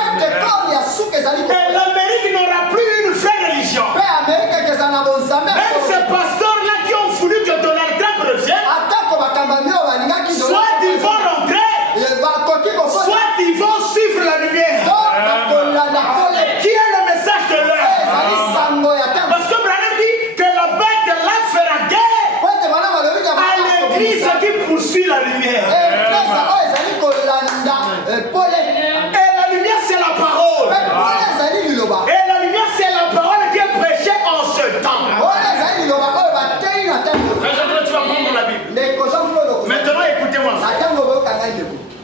Et l'Amérique n'aura plus une vraie religion. Même ces pasteurs-là qui ont voulu que Donald Trump revienne, soit ils vont rentrer, soit ils vont suivre la lumière. Qui est le message de l'heure? Parce que Branham dit que la bête là fera guerre à l'église qui poursuit la lumière. Et la lumière c'est la parole. Et la lumière c'est la parole qui est prêchée en ce temps. Tu vas prendre la Bible. Maintenant écoutez-moi.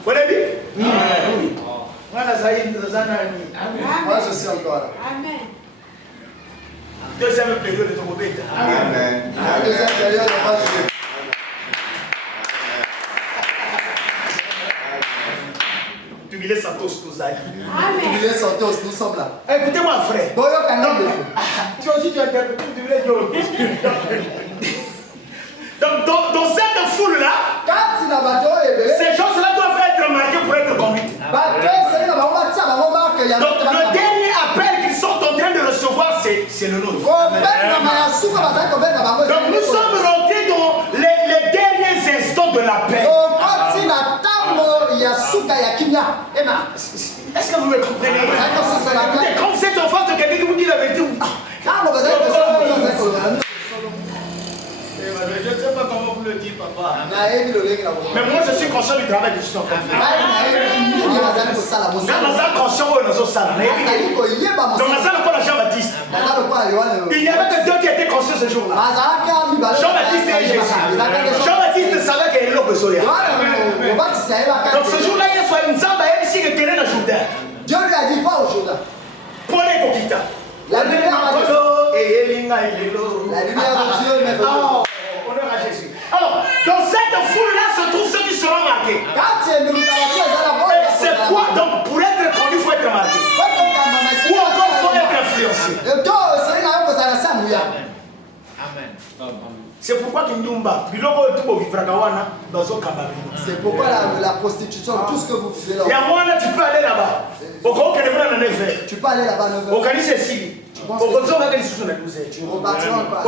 Vous l'avez dit? Moi je suis encore là. Amen. Deuxième période de ton bébé. Amen. Deuxième période de moi je suis. Tubilé Santos, nous allons. Amen. Tubilé Santos, nous sommes là. Écoutez-moi, frère. Tu aussi, tu as interprété le Tubilé Donc, dans cette foule-là, ces choses-là doivent être marquées pour être conduites. Donc, le dernier appel qu'ils sont en train de recevoir, c'est le nôtre. Donc, nous sommes rentrés dans les derniers instants de la paix. Est-ce que vous me comprenez? Écoutez, quand vous êtes en face de quelqu'un qui vous dit la vérité, je ne sais pas comment vous le dites, papa. Mais moi, je suis conscient du travail que je suis en train de faire. Jean-Baptiste. Il n'y avait que deux qui étaient conscients ce jour-là. Jean-Baptiste et Jésus. Jean-Baptiste savait qu'il y avait l'eau soleil. Donc ce jour-là, il y a une zamba ici qui était dans le Jourdain. Dieu lui a dit va au Jourdain. Prenez Kokita. La lumière de Dieu honneur à Jésus. Alors, dans cette foule-là se trouvent ceux qui seront marqués. Et c'est quoi donc pour être connu, il faut être marqué. Ou encore il faut être influencé. C'est pourquoi c'est pourquoi la prostitution, tout ce que vous vivez là. Tu peux aller là-bas. Tu peux aller là-bas 9 heures. Tu repartiras pas.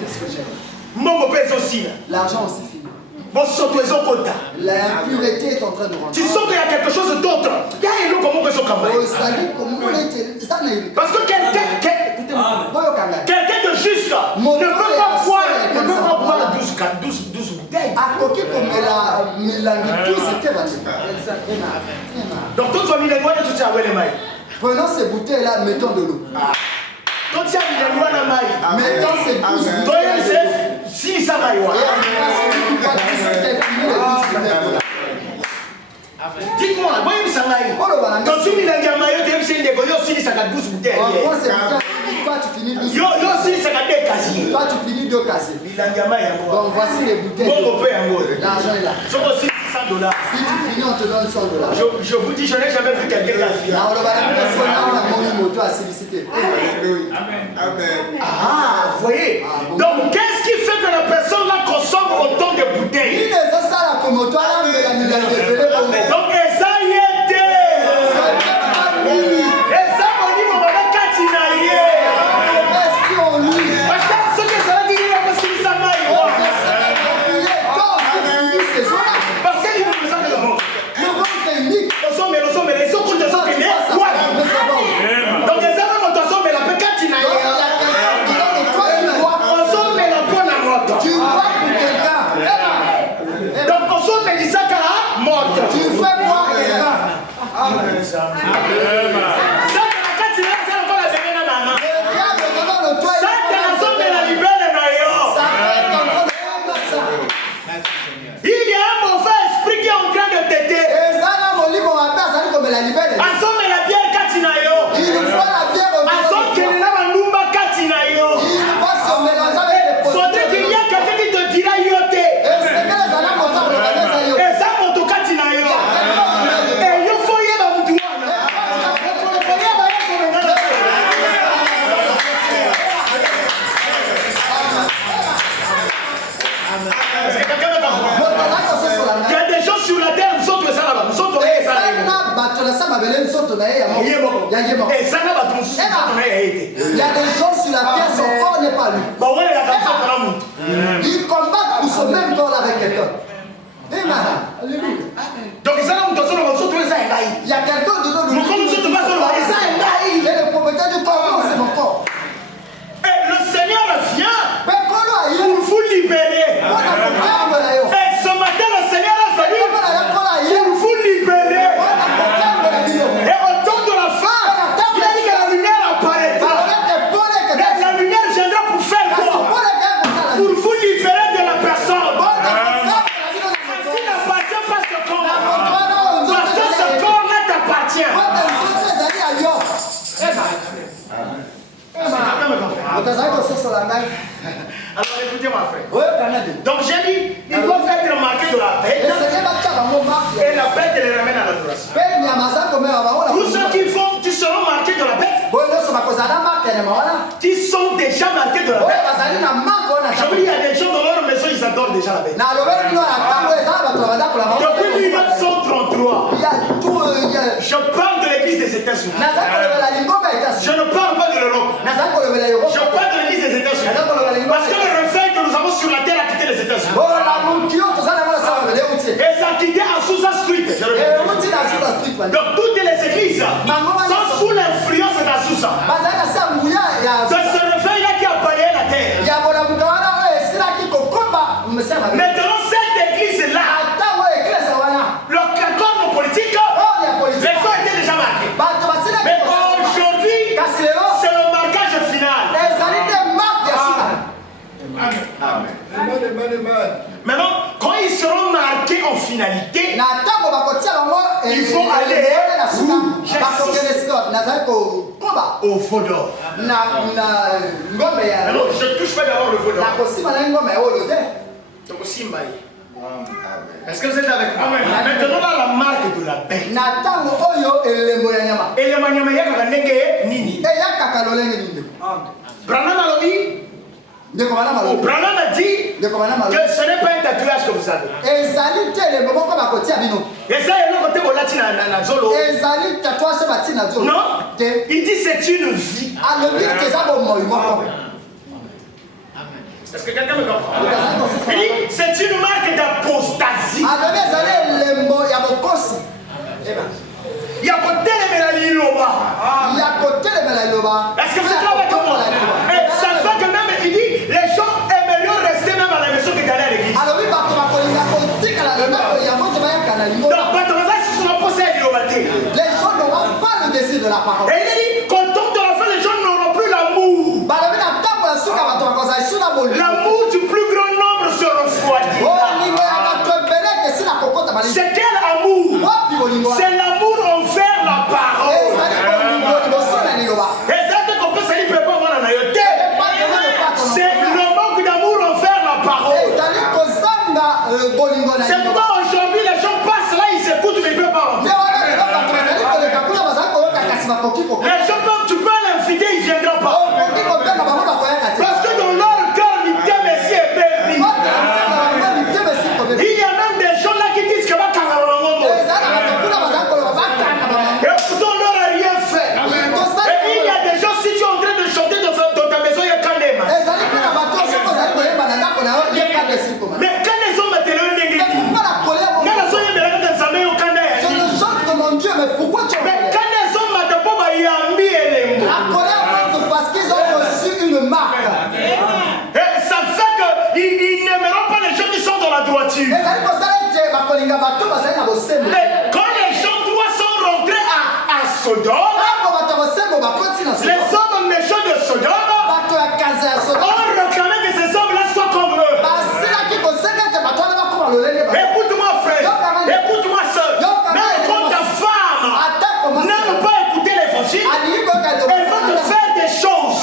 Qu'est-ce que j'aime? L'argent aussi finit. L'impureté est en train de rentrer. Tu sens qu'il y a quelque chose d'autre. Parce que quelqu'un de juste ne peut pas boire 12 bouteilles. Donc, prenons ces bouteilles-là, mettons de l'eau. Mettons ces 12 bouteilles. Dites-moi, quand tu mets la gamme, tu es une dégoût, aussi ça a 12 bouteilles. Toi, tu finis 12 bouteilles. Toi, tu finis 2 casiers. Donc, voici les bouteilles. L'argent est là. $100. Si tu finis, on te donne $100. Je vous dis, je n'ai jamais vu quelqu'un qui a fini. Ah, vous voyez. Donc, qu'est-ce qui fait que la personne là consomme autant de bouteilles? Donc, ça y était. Et ça, on dit, on va mettre parce que ce que ça veut dire, c'est que ça m'a parce qu'il nous présente le monde. Mais les autres, donc, les hommes, on t'en mais la pécate, il a tu vois pour quelqu'un. donc, on s'en met ça qu'à mort. Tu fais quoi quelqu'un? Amen. Ça, il y a un mauvais esprit qui est en train de t'aider. Assomme la bière Katinayo. Assomme qu'il y a Numba Katinayo. Faut-il qu'il y a quelqu'un qui te dira yoté. Et ça, mon tout Katinayo. Et il faut y aller dans mon douane. Il y a des gens sur la terre, nous sommes ça là-bas. Nous sommes tombés ça là-bas. Il y a des gens sur la terre, son corps n'est pas lui. Ils combattent pour ce même corps avec quelqu'un. Donc, il y a quelqu'un de nous. Et le propriétaire du corps, c'est mon corps. Et le Seigneur vient pour vous libérer. Et ce matin, le Seigneur a venu pour vous libérer. Et au temps de la fin, il a dit que la lumière apparaîtra. La lumière viendra pour faire quoi? Pour vous libérer de la personne. Qui n'appartient pas à ce corps. Parce que ce corps-là t'appartient. Alors écoutez-moi, frère. Donc j'ai dit, ils doivent être marqués de la bête. Et la bête les ramène à l'adoration. Tous ceux qui seront marqués de la bête, qui sont déjà marqués de la bête. Je vous dis, il y a des gens dans leur maison, ils adorent déjà la bête. Depuis 1933, je parle de l'église des États-Unis. Je ne parle pas de l'Europe. Je parle de l'église des États-Unis. Parce que le réveil que nous avons sur la terre a quitté les États-Unis. Et ça a quitté Azusa Street. Donc toutes les églises sont sous l'influence d'Azusa. C'est ce réveil-là qui a balayé la terre. Maintenant, cette église Maintenant, quand ils seront marqués en finalité, il faut aller au faux d'or. Alors, je ne touche pas d'abord le faux d'or. Est-ce que vous êtes avec moi? Maintenant, là, la marque de la bête. Et le maniama yaka nenge nini. Branham a dit, Branham a dit que ce n'est pas un tatouage que vous avez. Et ça, il a côté au latin na zolo. Non, il dit c'est une vie. Est-ce que quelqu'un me comprend? Il dit c'est une marque d'apostasie. Il y a côté les Mélaniloba. Est-ce que vous êtes là avec moi? Et ça fait que même, il dit, les gens aiment mieux rester même à la maison que d'aller à l'église. Donc, les gens n'auront pas le désir de la parole. Et il dit, quand on tombe dans la fin, les gens n'auront plus l'amour. L'amour du plus grand nombre se refroidira. C'est quel amour? C'est l'amour envers la parole. C'est le manque d'amour envers la parole. C'est pourquoi aujourd'hui les gens passent là, ils s'écoutent mais ils ne peuvent pas rentrer. Les gens peuvent, tu peux l'inviter, il ne viendra pas. Parce que dans leur cœur, ils t'aiment ici et béni. Il y a même des gens là qui disent que va carrément. Et pourtant on leur a rien fait. Et il y a des gens, si tu es en train de chanter dans ta maison, il y a quand même. Mais quand les hommes étaient là, je ne chante que mon Dieu, mais pourquoi tu mais quand les hommes étaient pas, il y a mis les mots. La colère monte parce qu'ils ont reçu une marque. Et ça fait qu'ils n'aimeront pas les gens qui sont dans la droiture. Et quand les gens droits sont rentrés à Sodome, les hommes méchants de Sodome ont réclamé que ces hommes-là soient comme eux. Écoute-moi frère, écoute-moi soeur, même quand ta femme n'aime pas écouter l'évangile, elle va te faire des choses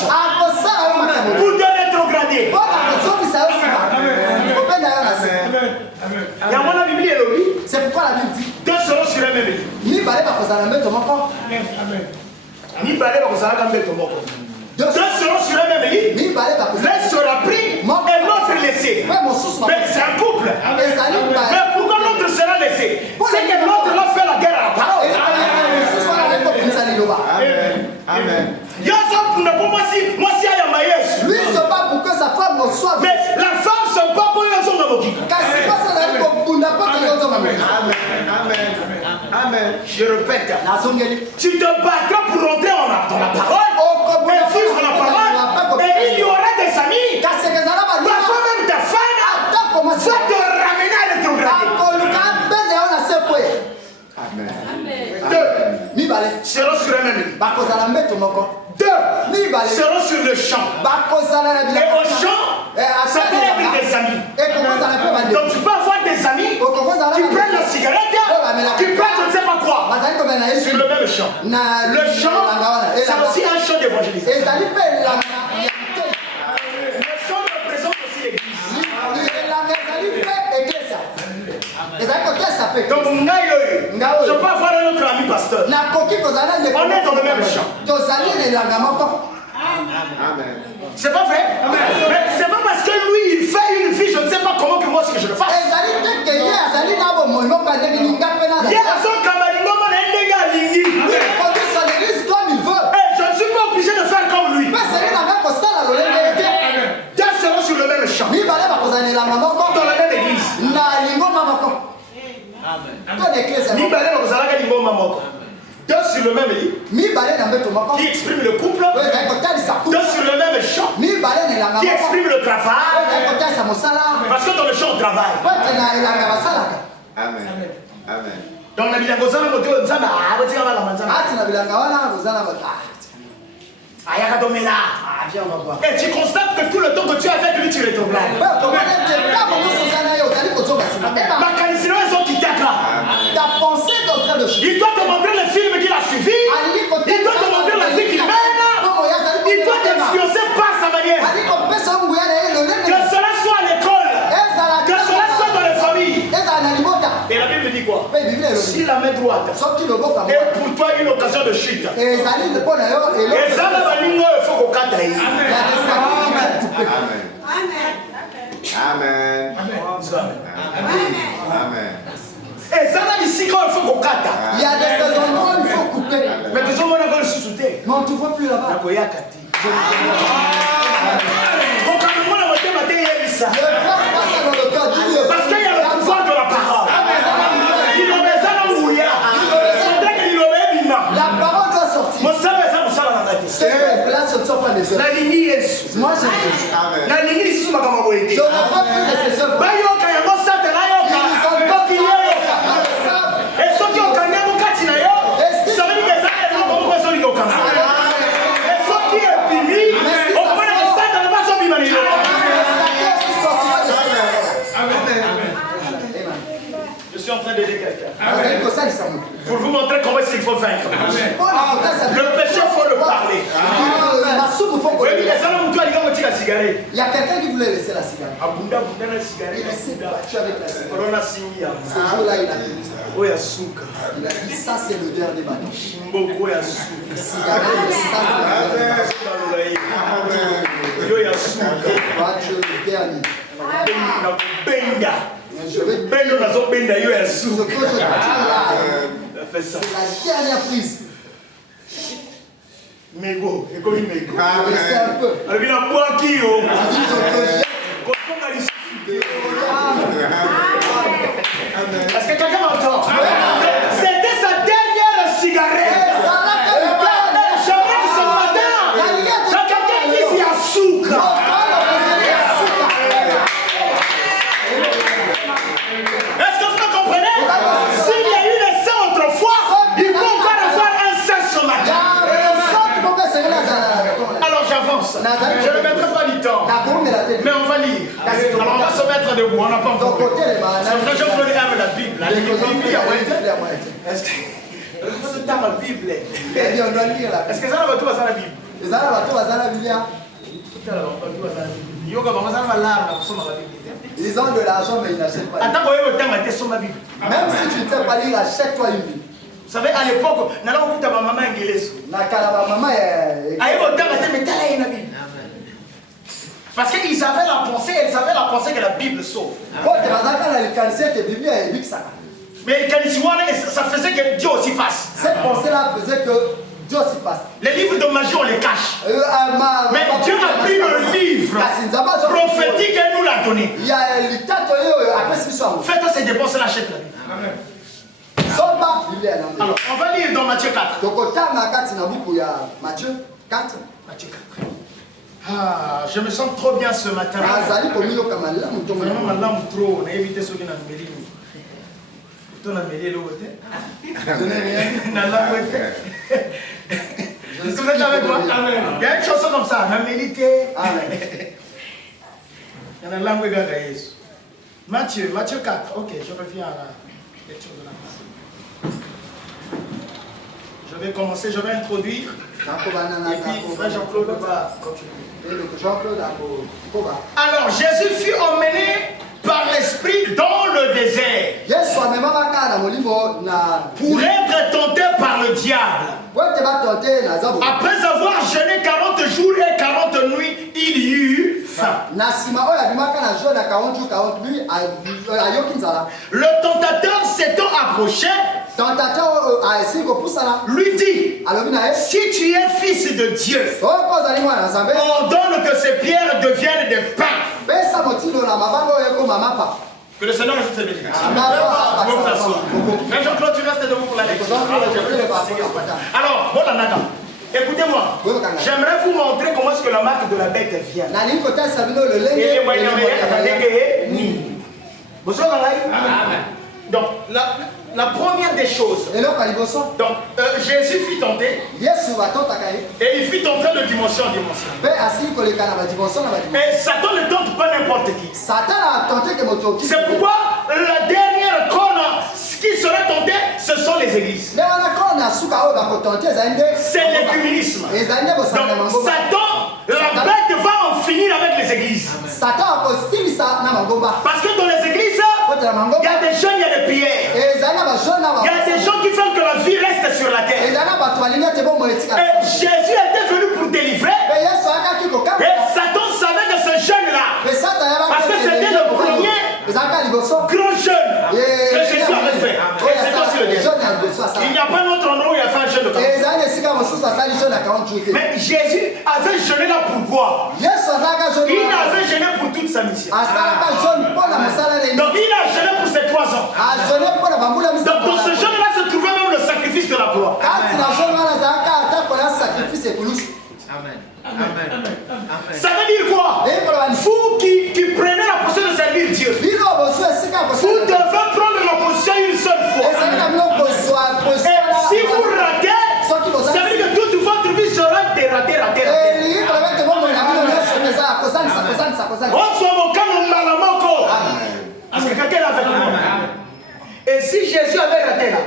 pour te rétrograder. Il y a mon Bible et c'est pourquoi la Bible dit deux seront sur un même lit. Deux seront sur un même lit. L'un sera pris et l'autre laissé. Mais c'est un couple. Mais pourquoi l'autre sera laissé? C'est que l'autre va faire la guerre à la parole. Amen. Moi si elle est lui se bat pour que sa femme reçoive. mais la femme se bat pour une raison de moquille. Amen. Je répète, tu te battras pour rentrer dans la parole et vivre la parole. Et il y aura des amis, parfois même des femmes, va te ramener à l'étrogradé. Amen. Deux seront sur un même lit. Deux seront sur le champ. Et au champ, ça peut être des amis. Donc tu peux avoir des amis qui prennent la cigarette, qui prennent je ne sais pas quoi. Sur le même champ. Le champ, c'est aussi un champ d'évangélisation. Le champ représente aussi l'église. Donc je peux avoir un autre ami pasteur. On est dans le même champ. Amen. C'est pas vrai? Mais c'est pas parce que lui il fait une vie, je ne sais pas comment que moi ce que je le fasse. Je ne suis pas obligé de faire comme lui. Deux seront sur le même champ. Dans la même église. Deux sur le même lit qui exprime le couple. Deux sur le même champ qui exprime le travail. Parce que dans le champ on travaille. Amen. Amen. Donc la bilangozana moto nzamba abatika bala manzana. Ayaka domela. viens, on va voir. Et tu constates que tout le temps que tu as fait lui, tu rétrogrades. Ta pensée est en train de changer. Il doit te montrer le film qu'il a suivi. Il doit te montrer la vie qu'il mène. Il doit t'influencer par sa manière. Que cela soit à l'école, que cela soit dans les familles. Et la Bible dit quoi? Si la main droite est pour toi une occasion de chute, et ça il faut qu'on cadre. Amen. Amen. Et ça là ici quand il faut qu'on cadre. Il y a des endroits où il faut couper. Mais toujours on a encore le sous-souté. Non, tu ne vois plus là-bas. Parce qu'il y a le pouvoir de la parole. La parole doit sortir. Là, ce ne sont pas des œuvres. Moi, je ne pas plus nécessaire. Je suis en train d'aider quelqu'un. Pour vous montrer comment il faut vaincre. Le péché, il faut le parler. Il y a quelqu'un qui voulait laisser la cigarette. Il s'est battu avec la cigarette. Ce jour-là, il a dit. Il a dit ça, c'est le dernier matin. Cigarette, ça, c'est le dernier. Je vais te dire ce que je dis là. C'est la dernière prise. Mégo, et comme il mégo. Restez un peu. Il a boit qui yo. Est-ce que quelqu'un m'entend? C'était sa dernière cigarette. Jamais ce matin, quand quelqu'un dit il y a souk. Est-ce que vous comprenez? S'il y a eu des saints autrefois, il faut encore avoir un saint ce matin. Alors j'avance. Je ne mettrai pas du temps. Mais on va lire. Alors on va se mettre debout. On n'a pas encore. Je vous donne la Bible. La Bible, est-ce que vous avez la Bible? Est-ce que ça va tout à la Bible? Ils ont de l'argent, mais ils n'achètent pas. Même si tu ne sais pas lire, achète-toi une Bible. Vous savez, à l'époque, on a vu ma maman anglaise. Parce qu'ils avaient la pensée, elles avaient la pensée que la Bible sauve. Mais ça faisait que Dieu aussi fasse. Cette pensée-là faisait que Dieu aussi fasse. Les livres de magie, on les cache. Mais Dieu a pris le livre prophétique et nous l'a donné. Faites ces dépenses-là, achète la Bible. Amen. Alors, on va lire dans Matthieu 4. Matthieu 4. Matthieu 4. Ah, je me sens trop bien ce matin. Vraiment, madame, trop. On a évité ce qui n'a pas dit. On a mêlé l'eau. Est-ce que vous êtes avec moi? Il y a une chanson comme ça. On a mélité. Il y a une langue de Matthieu 4. Ok, je reviens à la lecture de la parole. Je vais commencer, je vais introduire. Et puis, frère Jean-Claude va continuer. Alors, Jésus fut emmené par l'Esprit dans le désert pour être tenté par le diable. Après avoir jeûné 40 jours et 40 nuits, il y eut faim. Le tentateur s'étant approché, lui dit, si tu es fils de Dieu, ordonne que ces pierres deviennent des pains. Que le Seigneur ajoute ses bénédictions. Frère Jean-Claude, tu restes debout pour la lecture. Alors, bon, écoutez-moi. J'aimerais vous montrer comment est-ce que la marque de la bête vient. Donc, la première des choses. Donc, Jésus fut tenté. Et il fut tenté de dimension en dimension. Et Satan ne tente pas n'importe qui. C'est pourquoi la dernière corne qui sera tentée, ce sont les églises. C'est l'écuménisme. Donc Satan, la bête va en finir avec les églises. Parce que dans les églises, il y a des jeunes, il y a des prières. Il y a des gens qui veulent que la vie reste sur la terre. Et Jésus était venu pour délivrer. Et Satan savait de ce jeune-là. Parce que c'était le premier grand jeune que Jésus avait fait. Et c'est aussi le dernier. Il n'y a pas d'autre endroit où il a fait un jeûne de 40 jours. Mais Jésus avait jeûné là pourquoi? Il avait jeûné pour toute sa mission. Donc il a jeûné pour ses 3 ans. Donc dans ce jeûne-là se trouvait même le sacrifice de la croix. Amen. Amen. Amen. Ça veut dire quoi? Vous qui prenez la position de servir Dieu, vous devez prendre la position une seule fois. Et si vous ratez, ça veut dire que toute votre vie sera ratée. Est-ce que quelqu'un l'a fait avec moi? Et si Jésus avait raté là,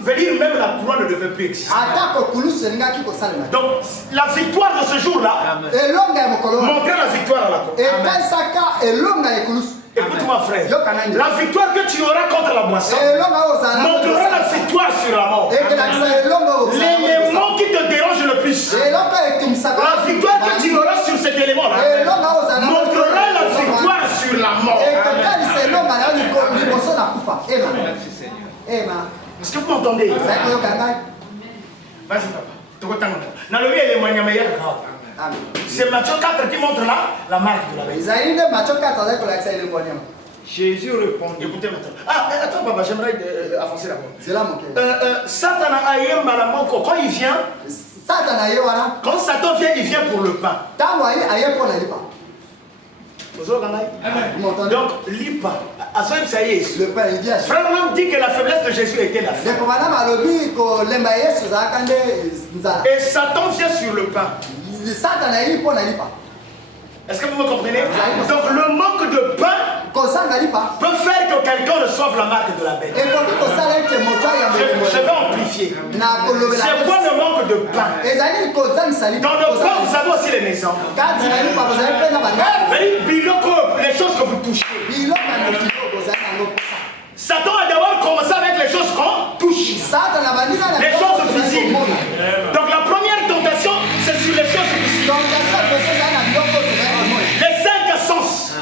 veut dire même la croix ne devait plus exister. Donc la victoire de ce jour-là montrait la victoire à la croix. Écoute-moi frère, la victoire que tu auras contre la moisson montrera la victoire sur la mort. L'élément qui te dérange le plus, la victoire que tu auras sur cet élément-là montrera la victoire sur la mort. Est-ce que vous m'entendez? Vas-y papa. C'est Matthieu 4 qui montre là la marque de la bête. Jésus répond. Écoutez maintenant. Attends papa, j'aimerais avancer d'abord. Satan quand il vient, quand Satan vient, il vient pour le pain. Donc, l'IPA, le pain, il dit. Frère Branham dit que la faiblesse de Jésus était la faim. Et Satan vient sur le pain. Est-ce que vous me comprenez? Donc, le manque de pain peut faire que quelqu'un reçoive la marque de la bête. Je vais amplifier. C'est quoi le manque de pain? Dans le corps, vous avez aussi les maisons. Les choses que vous touchez. Satan a d'abord commencé avec les choses qu'on touche. Les choses visibles. Donc la première tentation, c'est sur les choses visibles. Les 5 sens.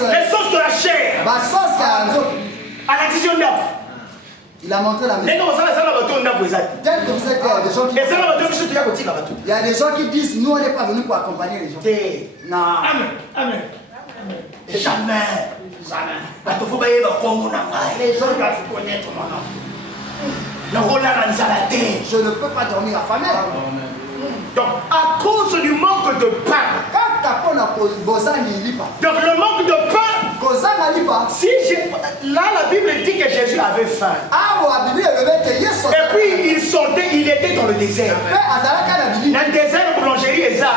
Les sens de la chair. À la vision d'âme. Il a montré la maison. Il y a des gens qui disent, nous on n'est pas venus pour accompagner les gens. Non. Amen. Amen. Jamais. Les gens doivent connaître mon nom. Je ne peux pas dormir affamé. Donc, à cause du manque de pain. Donc, le manque de pain. Si là, la Bible dit que Jésus avait faim. Et puis, il sortait, il était dans le désert. Dans le désert, la boulangerie est là.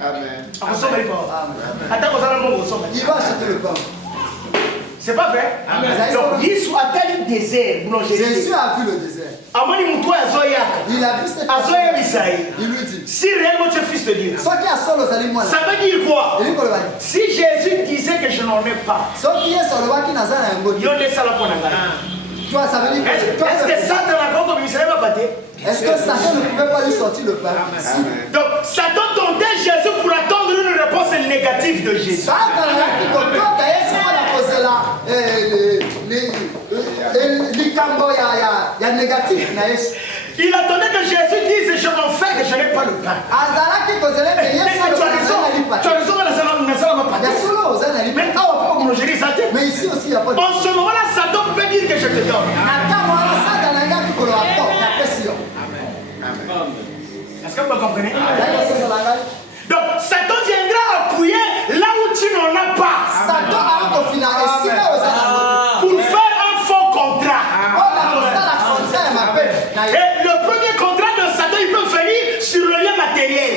Amen. Il va acheter le pain. C'est pas vrai? Donc, Jésus a tel désert, boulangerie. Jésus a vu le désert. Il a vu cette il lui dit, si réellement tu es fils de Dieu, ça veut dire quoi? Si Jésus disait que je n'en ai pas, ça veut dire ça veut dire est-ce que Satan a pas battu? Est-ce que Satan ne pouvait pas lui sortir le pain? Donc Satan tentait Jésus pour attendre une réponse négative de Jésus. Il attendait que Jésus dise je m'en fais que je n'ai pas le pain. Mais ici aussi il n'y a pas de pain. En ce moment-là, Satan peut dire que je te donne. Est-ce que vous me comprenez? Donc Satan viendra appuyer là où tu n'en as pas. Pour faire Et le premier contrat de Satan, il peut venir sur le lien matériel.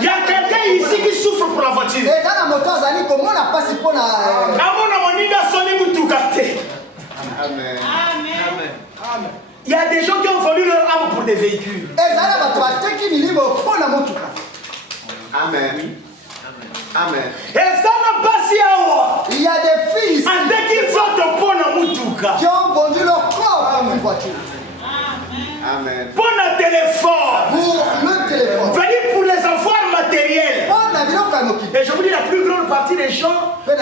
Il y a quelqu'un ici qui souffre pour la voiture. Amen. Il y a des gens qui ont vendu leur âme pour des véhicules. Amen. Amen. Et ça n'a pas si à il y a des filles qui ont vendu leur corps pour une voiture. Amen. Pour le téléphone. Pour le téléphone. Venir pour les avoirs matériels. Et je vous dis, la plus grande partie des gens, c'est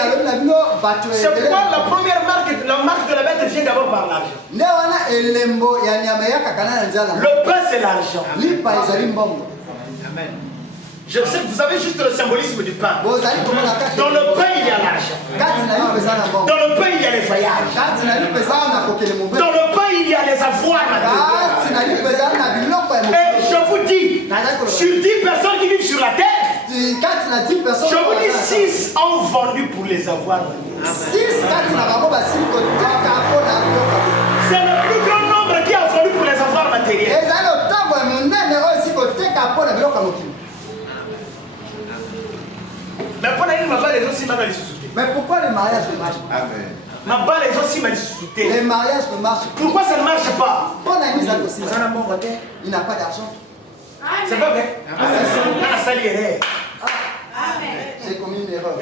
pourquoi la première marque, la marque de la bête vient d'abord par l'argent. Le pain, c'est l'argent. Amen. Je sais que vous avez juste le symbolisme du pain. Dans le pain, il y a l'argent. Dans le pain, il y a les voyages. Dans le pain, il y a les avoirs matériels. Et je vous dis, sur 10 personnes qui vivent sur la terre, je vous dis 6 ont vendu pour les avoirs matériels. C'est le plus grand nombre qui a vendu pour les avoirs matériels. Mais pourquoi les mariages ne marchent pas? Les mariages ne marchent pas. Pourquoi ça ne marche pas? Il n'a pas d'argent. C'est pas vrai? J'ai commis une erreur.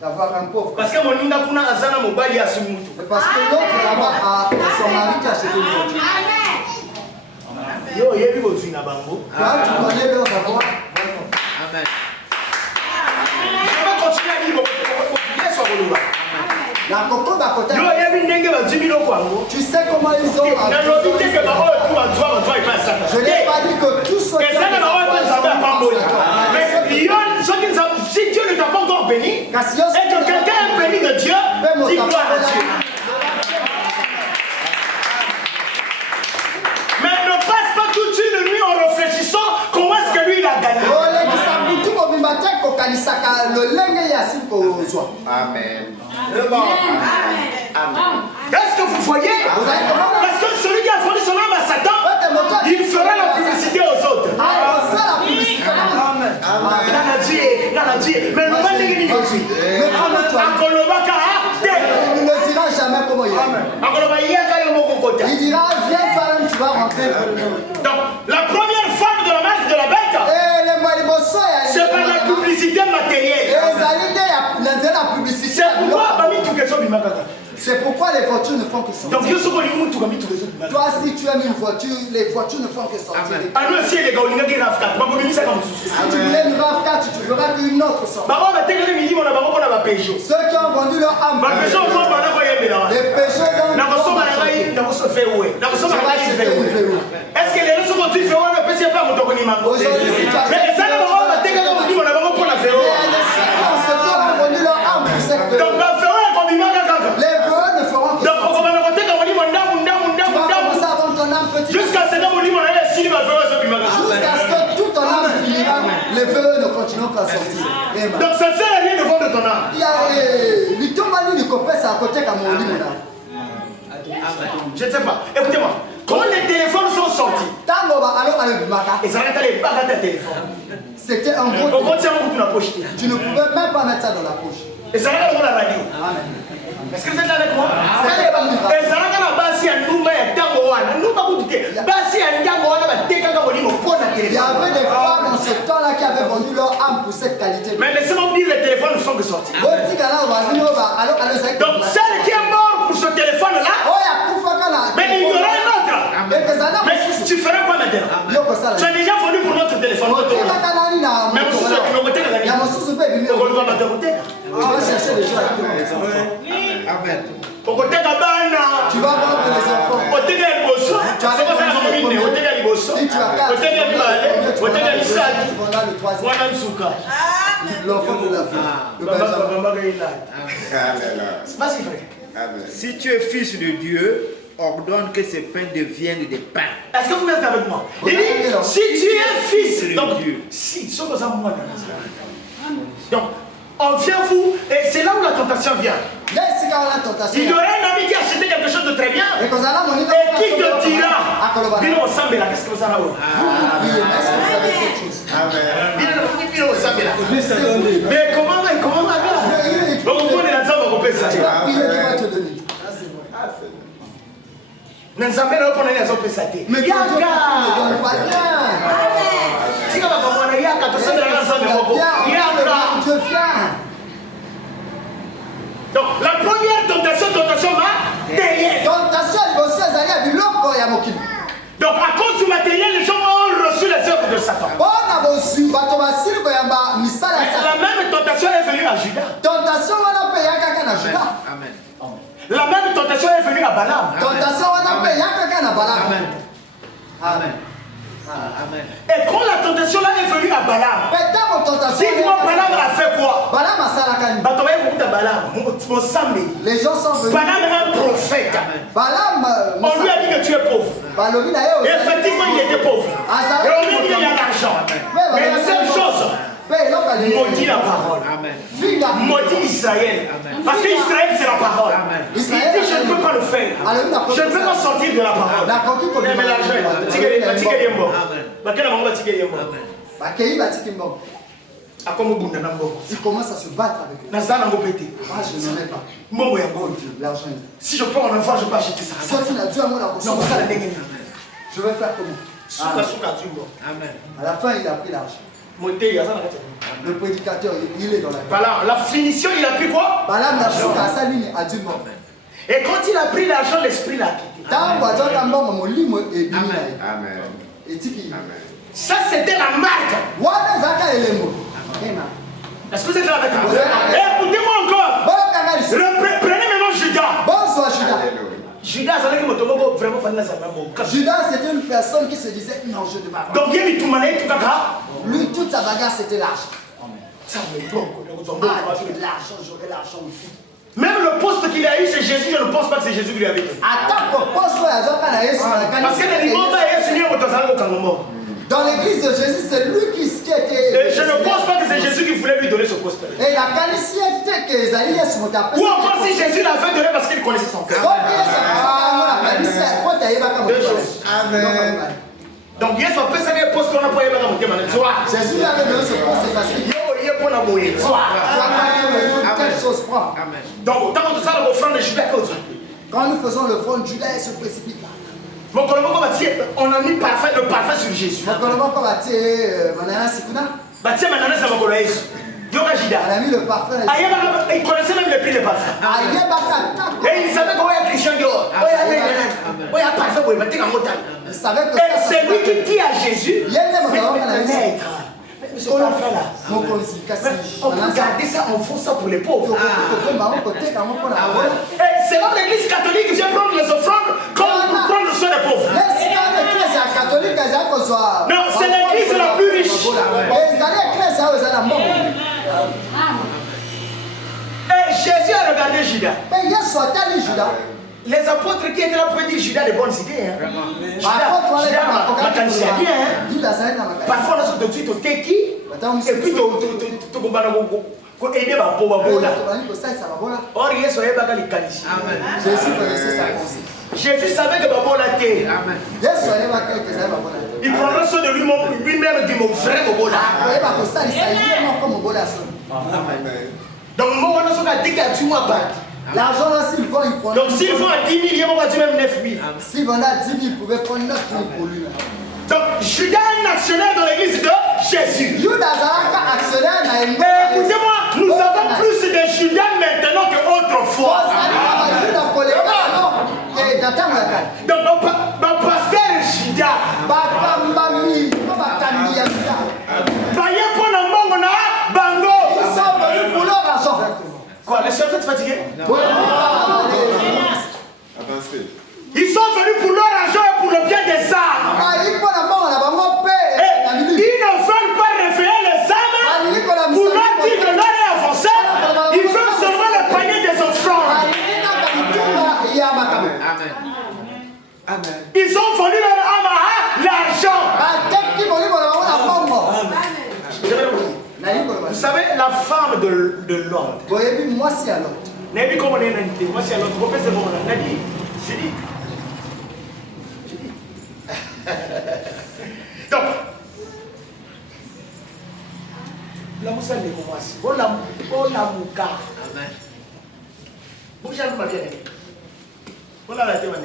D'avoir un pauvre. Parce que l'autre là-bas a son mari qui a acheté une voiture. Quand tu connais leur savoir. Amen. Tu sais comment ils ont. Je n'ai pas dit que tous ceux qui si Dieu ne t'a pas encore béni, et que quelqu'un est béni de Dieu, dis gloire à Dieu. Mais ne passe pas toute une nuit en réfléchissant comment est-ce que lui il a gagné. Amen. Est-ce que vous voyez? Parce que celui qui a fourni son âme à Satan, il fera la publicité aux autres. Mais le mal n'est qu'il il ne dira jamais comment il est. Il dira viens toi-même, tu vas rentrer. Donc la première forme de la marque de la bête, c'est par la publicité matérielle. C'est pourquoi les voitures ne font que sortir. Donc, toi, si tu aimes une voiture, les voitures ne font que sortir. Si tu voulais une RAV4, tu verras qu'une autre sort. Ceux qui ont vendu leur âme. Les péchés est-ce que les gens sont dit que on ne peut pas me donner ma aujourd'hui, si tu as vendu leur âme pour cette les vœux ne feront que sortir. jusqu'à ce que toute ton âme finira, les vœux ne continueront qu'à sortir. Donc ça ne sert à rien de vendre ton âme. Il y a les copains à côté comme on dit. Je ne sais pas. Écoutez-moi. Quand les téléphones sont sortis, c'était un gros téléphone. Tu ne pouvais même pas mettre ça dans la poche. Et ça la radio. Est-ce que vous êtes avec moi? Et ça la basi ya numba ya tango wana. Numba kutuke. Basi ya ndango wana bateka kama limo pona téléphone. Il y avait des femmes en ce temps-là qui avaient vendu leur âme pour cette qualité. Mais laissez-moi vous dire, les téléphones sont sortis. Donc celle qui est morte pour ce téléphone-là, mais il y aura un autre. Mais tu feras quoi maintenant? Tu as déjà vendu pour notre téléphone. Mais vous êtes tu vas chercher les gens. Amen. Tu vas vendre les enfants. Si tu as 4, l'enfant de la vie. Si tu es fils de Dieu, ordonne que ces pains deviennent des pains. Est-ce que vous êtes avec moi? Il dit, si tu es fils de Dieu, si, donc, on vient vous, et c'est là où la tentation vient. Il y aurait un ami qui a acheté quelque quelque chose de très bien. Et Et qui te dira, dis-le au Sambela, qu'est-ce que ça va? Est-ce que vous avez quelque chose? Dis-le au Sambela. Mais comment on va faire? Donc on est là-dedans, on peut ça. Il va te donner. Mais Sambela, on est là-dedans, on peut ça. Mais Dieu ne donne pas rien. Si on va comprendre, il y a 400 de Dieu vient. Donc la première tentation matérielle. Donc à cause du matériel, les gens ont reçu les œuvres de Satan. La même tentation est venue à Judas. Amen. La même tentation est venue à Balaam. Amen. Et quand la tentation là est venue à Balaam, dis-moi Balaam a fait quoi? Les gens sont venus. Balaam est un prophète. On lui a dit que tu es pauvre. Et effectivement il était pauvre. Et on lui a dit qu'il y a l'argent. Mais la seule chose, maudit la parole. Maudit Israël. Parce que Israël c'est la parole. Il dit je ne peux pas le faire. Je ne peux pas sortir de la parole. Mais l'argent, il commence à se battre avec eux. Je n'en ai pas. L'argent. Si je peux en avoir, je peux acheter ça. Je vais faire comment? À la fin, il a pris l'argent. Le prédicateur, il est dans la la finition, il a pris quoi? Et quand il a pris l'argent, l'esprit l'a quitté. Ça, c'était la marque. Est-ce que vous êtes là avec moi? Écoutez-moi encore. Prenez maintenant Judas. Judas, c'était une personne qui se disait non, je ne vais pas. Donc, lui, toute sa bagarre, c'était l'argent. J'aurai l'argent aussi. Même le poste qu'il a eu chez Jésus, je ne pense pas que c'est Jésus qui lui avait donné. Parce que les gens dans l'église de Jésus, c'est lui qui était. Je ne pense pas que c'est Jésus qui voulait lui donner ce poste. Et la qualité que ou encore si Jésus l'avait donné parce qu'il connaissait son cœur. Amen. Donc, il y a son poste qui est poste qu'on a pour Jésus lui avait donné ce poste parce qu'il quelque chose prend. Donc, quand nous faisons le front, Judas se précipite là. On a mis le parfum sur Jésus. On a mis le parfum. Il connaissait même le prix de parfum. Et il savait comment il y a Christian dehors. Il savait que et c'est lui qui dit à Jésus, on peut garder ça, on fout ça pour les pauvres. C'est comme l'église catholique qui vient prendre les offrandes comme pour prendre soin des pauvres. Non, c'est l'église la plus riche. Et Jésus a regardé Judas. Les apôtres qui étaient là pouvaient dire Judas de bonnes idées. Parfois, on a tout de suite au teki. Et puis, aider ma pauvre. Or, il est sur les bagages Jésus savait que Babola était. Il prendra soin de lui-même du vrai Babola. Donc, moi, on a dit qu'à tu m'as battu. L'argent là, s'ils vont, ils prennent. Donc, s'ils vont à 10 000, ils vont battre même 9 000. S'ils vont à 10 000, ils pouvaient prendre 9 000 pour lui. Donc, Judas est un actionnaire dans l'église de Jésus. Écoutez-moi, nous avons plus de Judas maintenant qu'autrefois. Donc, mon pasteur Judas. Quoi, les chefs sont fatigués? Ils sont venus pour leur argent et pour le bien des âmes. Ils ne veulent pas réveiller les âmes pour leur dire que l'heure est avancée. Ils veulent seulement le panier des offrandes. Amen. Ils ont vendu leur âme à l'argent. Vous savez, la femme de l'homme. N'est-ce pas comme on est moi c'est à l'autre. J'ai dit. Donc, la moussa n'est pas moi. On la mouka. Amen. Vous avez ma bien. On a la tête de moi.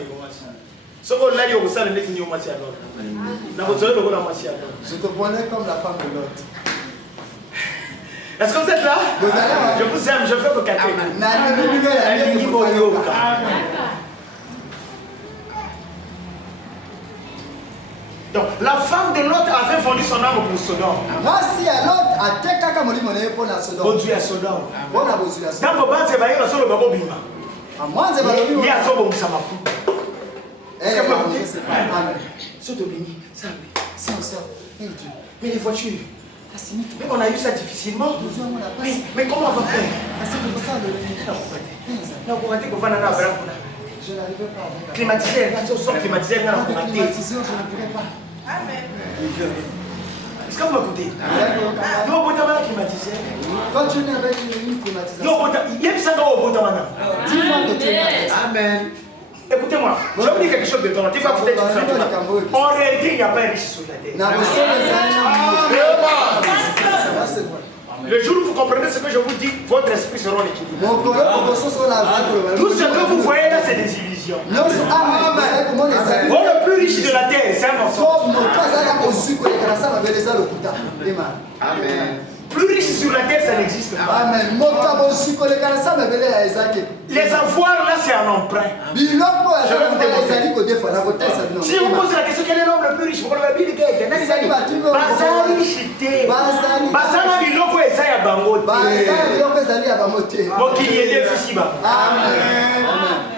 Ce qu'on a dit au sein de l'équipe de Moitié. Je te prenais comme la femme de l'autre. Est-ce que vous êtes là? Je vous aime, je veux que quelqu'un. Donc, la femme de l'autre avait vendu son âme pour Sodome. Moi, si à l'autre, à Tekaka Molimoné pour la Sodome. Bon Dieu à Sodome. Bon, la Bosu à Sodome. Dans vos bandes, c'est le babo bima. Moi, c'est Balobi. Il y a Zobo Moussamakou. Est-ce que vous ne savez pas? Soto béni, ça. Si on sort, Mais les voitures. Mais on a eu ça difficilement. Mais comment on va faire? Non, on va dire qu'on va aller à Brabona. Je n'arriverai pas avec. Climatiseur, climatiseur, climatiseur, je ne pourrai pas. Amen. Est-ce que vous m'écoutez? Nous, on peut avoir climatiseur. Quand tu n'es avec une climatisation. Non, il y a ça dans le bon temps. Dis-moi que tu es avec. Amen. Écoutez-moi, je vais vous dire quelque chose de ton nom. En réalité, il n'y a pas un riche sur la terre. Le jour où vous comprenez ce que je vous dis, votre esprit sera en équilibre. Tout ce que vous voyez là, c'est des illusions. Le plus riche de la terre, c'est un mensonge. Amen. Plus riche sur la terre, ça n'existe pas. Amen. Les avoirs là, c'est un emprunt. Si vous posez la question, quel est l'homme le plus riche? Vous avez dit que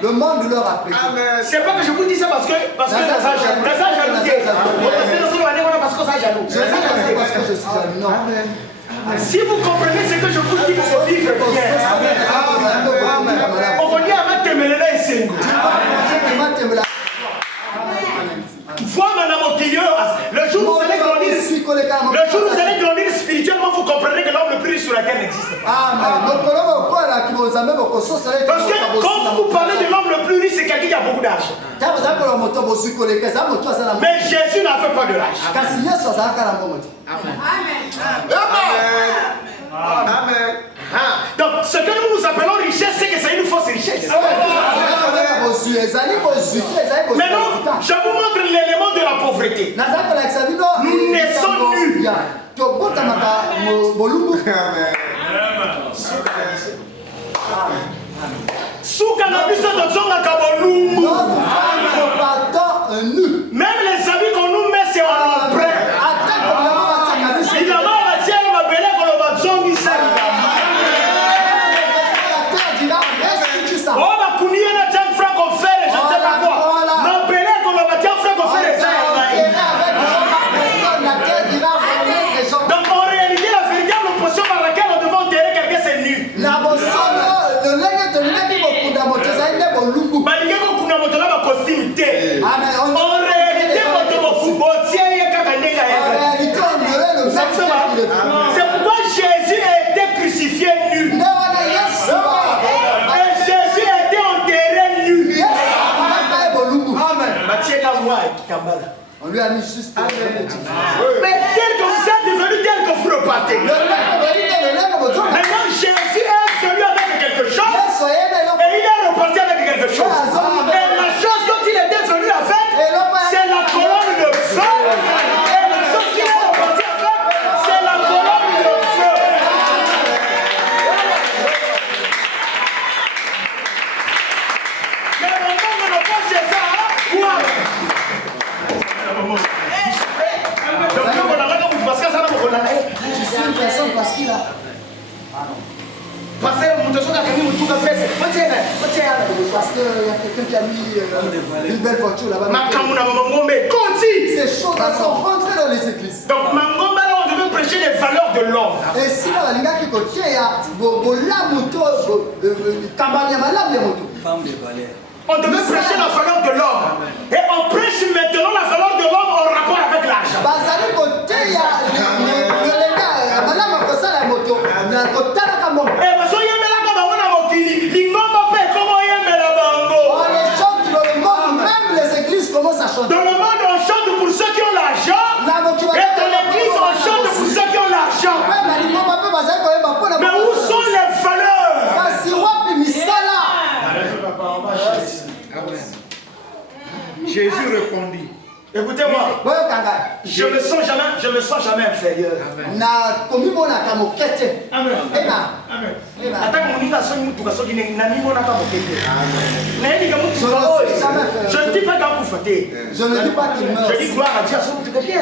le monde leur a pris. C'est pas que je vous dis ça parce que ça jaloux. Parce que je suis jaloux. Non. Si vous comprenez ce que je vous dis, vous vivre bien. On va dire à Matemelela et Sengo. Voilà mon Dieu. Le jour où vous allez grandir spirituellement, vous comprendrez que l'homme le plus riche sur la terre n'existe pas. Parce que quand vous parlez de l'homme le plus riche, c'est quelqu'un qui a beaucoup d'argent. Mais Jésus n'a fait pas de l'argent. Amen. Amen. Donc, ce que nous appelons richesse, c'est que c'est une fausse richesse. Maintenant, je vous montre l'élément de la pauvreté. Nous naissons nus. Même les habits qu'on nous met, c'est en emprunt. C'est pourquoi Jésus a été crucifié nu. Et Jésus a été enterré nu. On lui a mis juste. Mais tel que vous êtes devenu, tel que vous repartez. Maintenant, Jésus est venu avec quelque chose. Et il est reparti avec quelque chose. Et la chose dont il était venu avec, c'est la colonne de feu. Et la chose qu'il est reparti avec, c'est la colonne de feu. Mais maintenant, on n'a pas fait ça. Je suis une personne parce qu'il a. Parce qu'il y a quelqu'un qui a mis une belle voiture là-bas. Ces choses-là sont rentrées dans les églises. Donc, on devait prêcher les valeurs de l'homme. Et si la linga qui côté a on devait prêcher la valeur de l'homme. Et on prêche maintenant la valeur de l'homme en rapport avec l'argent. Jésus répondit. Écoutez-moi, je me sens jamais inférieur. Na komi mona kamo kete. Amen. Amen. Attends, mon ina so mutu ka so dine na mi mona kamo kete. Na yedi ka mutu Je ka ne oy. suis jamais fait. Je ne dis pas qu'il faut fêter. Je ne dis pas qu'il meurt. Je dis gloire à Dieu so mutu ka bien.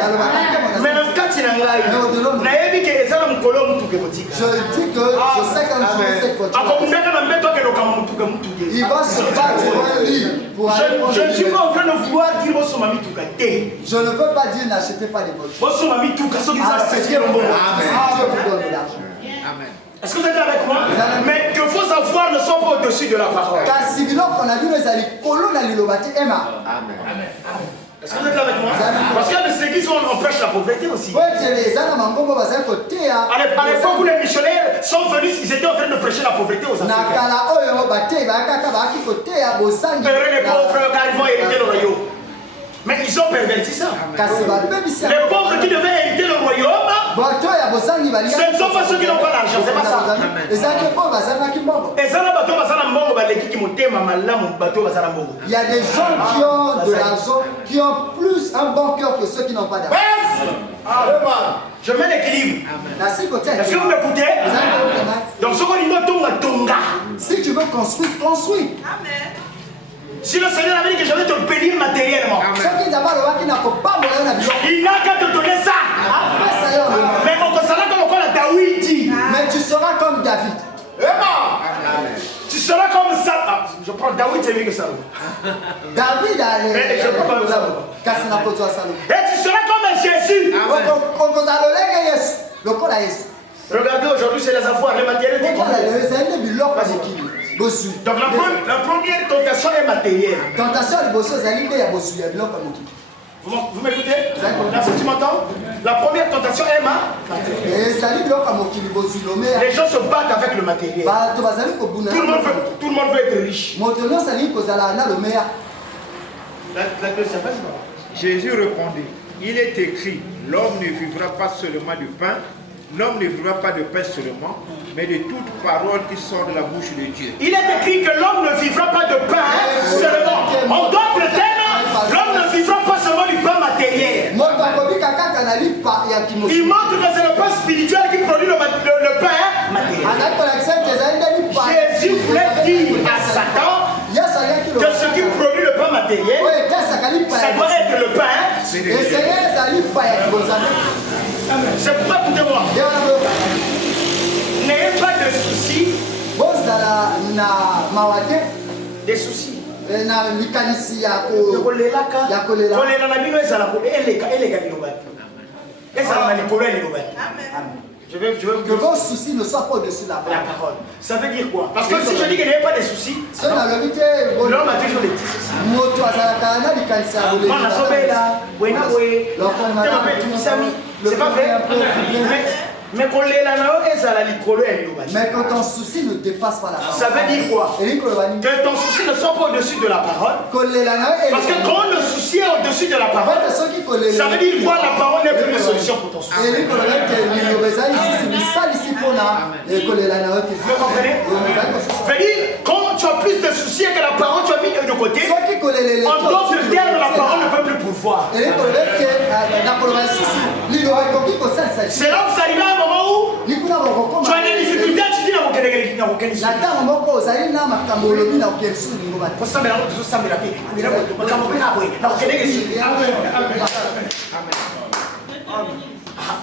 Mais en kati na ngai. Mais au-delà, Na yebi ke ezala mukolo mutu ke botika. Je dis que je sais qu'un jour c'est quoi. Akomundaka na mbeto ke lokama mutu ke mutu ke. Il va se battre pour un lit. Je ne suis pas en train de vouloir dire boso mami tuka te. Je ne veux pas dire n'achetez pas des voitures. Boso mami tuka so ki za c'est bien bon. Dieu vous donne de l'argent. Amen. Est-ce que vous êtes avec moi? Mais que vos avoirs ne sont pas au-dessus de la parole. Car si nous qu'on a vu les alliés, colon a l'ilobati Emma. Amen. Est-ce que vous êtes avec moi? Parce qu'il y a des églises où on prêche la pauvreté aussi. Ouais, les gens à l'époque où les missionnaires sont venus, ils étaient en train de prêcher la pauvreté aux Africains. Les pauvres car ils vont hériter le royaume. Mais ils ont perverti ça. Les pauvres qui devaient hériter le royaume, ce ne sont pas ceux qui n'ont pas l'argent, c'est pas ça. Il y a des gens qui ont de l'argent, qui ont plus un bon cœur que ceux qui n'ont pas d'argent. Je mets l'équilibre. Est-ce que vous m'écoutez? Donc, si tu veux construire, construis. Amen. Si le Seigneur avait dit que je vais te bénir matériellement, il n'a qu'à te donner ça. Mais tu seras comme David. Tu seras comme ça. Je prends David, c'est mieux que ça. David a les. Mais je ne peux pas ça. Et tu seras comme Jésus. Regardez aujourd'hui, c'est les affaires, les matériels. Donc la première tentation est matérielle. Vous m'écoutez? Tu m'entends? La première tentation est matérielle. Les gens se battent avec le matériel. Tout le monde veut être riche. Jésus répondit, il est écrit, l'homme ne vivra pas seulement du pain, l'homme ne vivra pas de pain seulement, mais de toute parole qui sort de la bouche de Dieu. Il est écrit que l'homme ne vivra pas de pain seulement. En d'autres termes, l'homme ne vivra pas seulement du pain matériel. Il montre que c'est le pain spirituel qui produit le pain matériel. Jésus voulait dire à Satan que ce qui produit le pain matériel, ça doit être le pain. C'est pourquoi écoutez-moi. N'ayez pas de soucis. Des soucis. Que vos soucis ne soient pas au-dessus de la parole. Ça veut dire quoi? Parce que si je dis qu'il n'y a pas de soucis, l'homme a toujours des petits soucis. C'est pas vrai. Mais quand ton souci ne dépasse pas la parole, ça veut dire quoi? Que ton souci ne soit pas au-dessus de la parole. Parce que quand le souci est au-dessus de la parole, ça veut dire quoi? La parole n'est plus une solution pour ton souci. Vous comprenez? Ça veut dire quand tu as plus de soucis que la parole, tu as mis de côté. En d'autres termes, la parole ne peut plus pouvoir. C'est là où ça arrive à un moment où tu as des difficultés, tu dis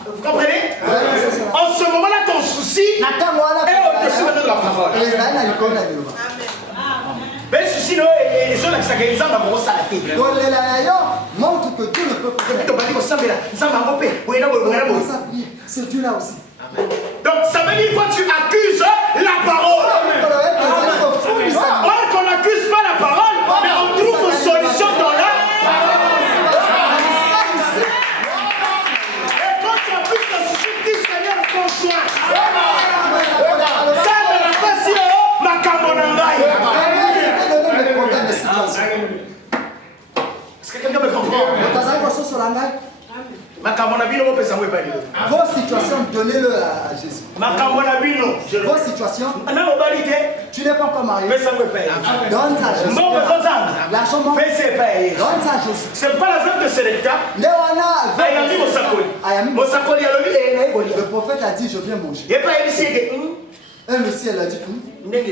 vous comprenez? En ce moment-là, ton souci est au-dessus de la parole. Mais ceci, les gens qui s'organisent dans la salle. Montre que Dieu ne peut pas. C'est Dieu là aussi. Donc ça veut dire quoi? Tu accuses la parole. Or qu'on n'accuse pas la parole, mais on trouve une solution dans la parole. Et quand tu as plus de soucis, dis Seigneur, prends soin. Ça ne l'a pas si ma camonangaï. Est-ce que quelqu'un me comprend? Vos situations, donnez-le à Jésus. Vos situations, tu n'es pas encore marié. Donne à Jésus. L'argent manque. Donne ça, Josué. C'est pas la femme de Sélecta. Ayami Mosakoli. Le prophète a dit, je viens manger. Et le ciel a dit, dès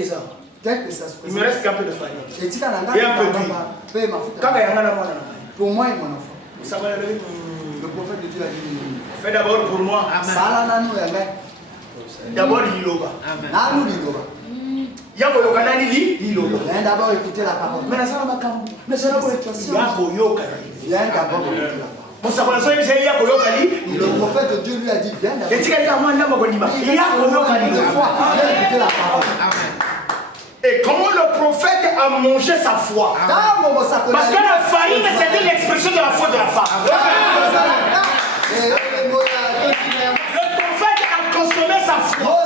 que ça se il me reste qu'un peu de farine. Et tu as un peu d'huile. Pour moi et mon enfant. Le prophète de Dieu a dit, fais d'abord pour moi. D'abord l'Iloba. D'abord écouter la parole. Viens d'abord écouter la parole. Le prophète de Dieu lui a dit, viens d'abord. Viens écouter la parole. Et comment le prophète a mangé sa foi? Parce que la farine, c'était l'expression de la foi de la femme. Le prophète a consommé sa foi,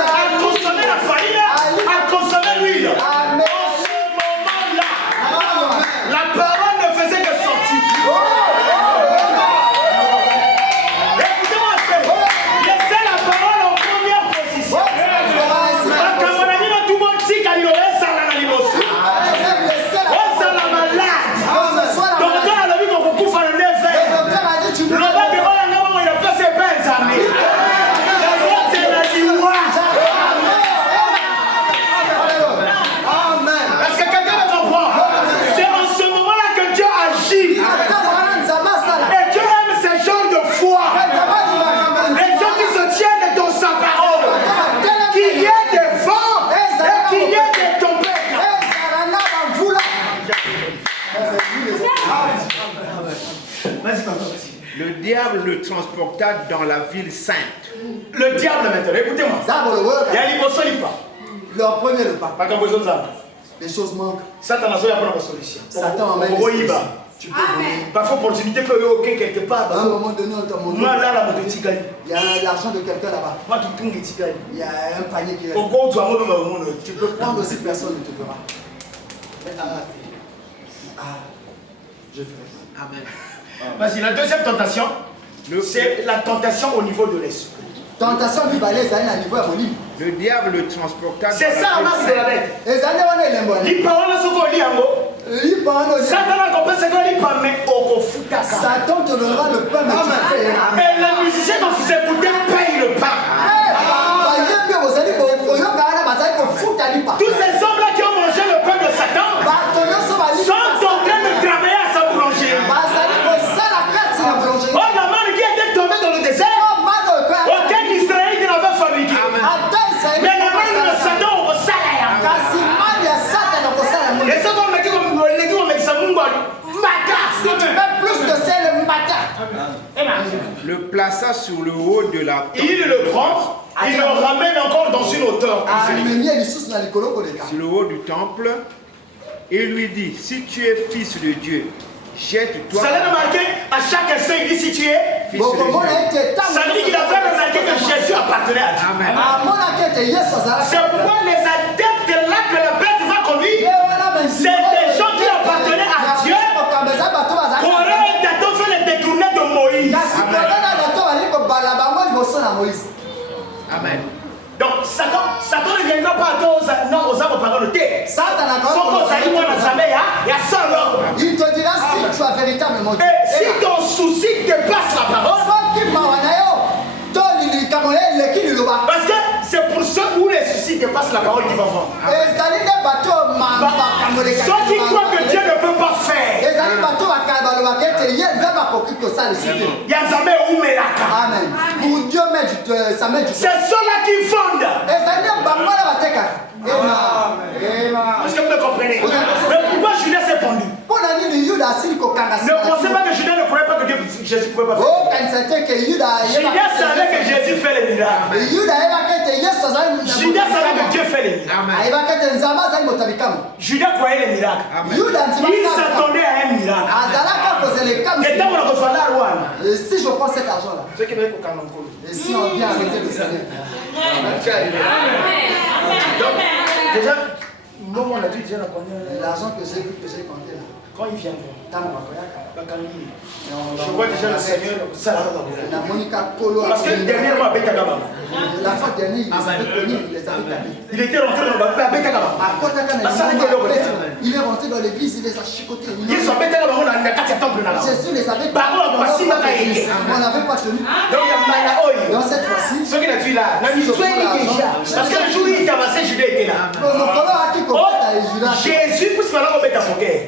a consommé la farine, a consommé l'huile. En ce moment-là, la parole ne faisait que sortir. Écoutez-moi, laissez la parole en première position. Le diable le transporta dans la ville sainte. Le diable maintenant, écoutez-moi. Il y a l'impossible. Leur premier repas. Pas comme besoin de ça. Les choses manquent. Satan a besoin de la solution. Satan emmène les solutions. Tu peux voler. Parfois, opportunité peut y avoir quelque part. À un moment donné, on t'a montré. Moi, là, il y a l'argent de quelqu'un là-bas. Moi, il y a un panier qui reste. Tu peux prendre aussi, personne ne te fera. Je ferai ça. Amen. Vas-y, la deuxième tentation, c'est la tentation au niveau de l'esprit. Tentation du balai, c'est un niveau à mon livre. Le diable le transporta. C'est ça, ma c'est la bête. Et ça n'est pas les mots. Satan te donnera le pain, mais tu payes. Et les musiciens, quand vous écoutez, payent le pain. Tous ces hommes-là qui ont mangé le pain de Satan sont en train de travailler à sa boulangerie. Oh, la manne qui était tombée dans le désert, aucun Israélite n'avait fabriqué. Mais la manne de Satan, on va s'alaya. Et ça, on me dit comme ça, si tu mets plus de sel le matin, le plaça sur le haut de la tente. Il le prend, il le ramène encore dans une hauteur. Sur le haut du temple, et lui dit, si tu es fils de Dieu, jette-toi. Ça l'a remarqué, à chaque instant, il dit si tu es fils de Dieu. Ça veut dire qu'il a fait remarquer que Jésus appartenait à Dieu. Amen. C'est pourquoi les adeptes là que la bête va conduire, c'est des gens qui appartenaient à Dieu. Corée et Daton fait les détourner de Moïse. Amen. Donc Satan ne viendra pas aux âmes par le thé. Il te dira si tu as véritablement Dieu. Et si ton souci dépasse la parole, parce que c'est pour ceux où les soucis dépassent la parole qui vont vendre. Ceux qui croient que Dieu ne peut pas faire. Amen. Pour Dieu ça met du temps. C'est ceux-là qui vendent. Est-ce que vous me comprenez? Mais pourquoi Judas s'est pendu? Ne pensez pas que Judas ne croyait pas que Jésus ne pouvait pas faire. Judas savait que Jésus fait les miracles. Judas savait que Dieu fait les miracles. Judas croyait les miracles. Il s'attendait à un miracle. Et tant qu'on a reçu la loi, si je prends cet argent-là, et si on vient arrêter le salaire, donc, déjà, l'argent que j'ai compté là, quand il vient, je vois déjà le Seigneur. Parce que dernièrement, la fois dernière, il les avait connus, il les avait tapés. Il était rentré dans le Bétakaba. Il est rentré dans l'église, il les a chicotés. Jésus les avait On n'avait pas tenu. Dans cette fois-ci, parce que le jour où il tabassait, Judas était là. Jésus, pour ce moment, on met à poker.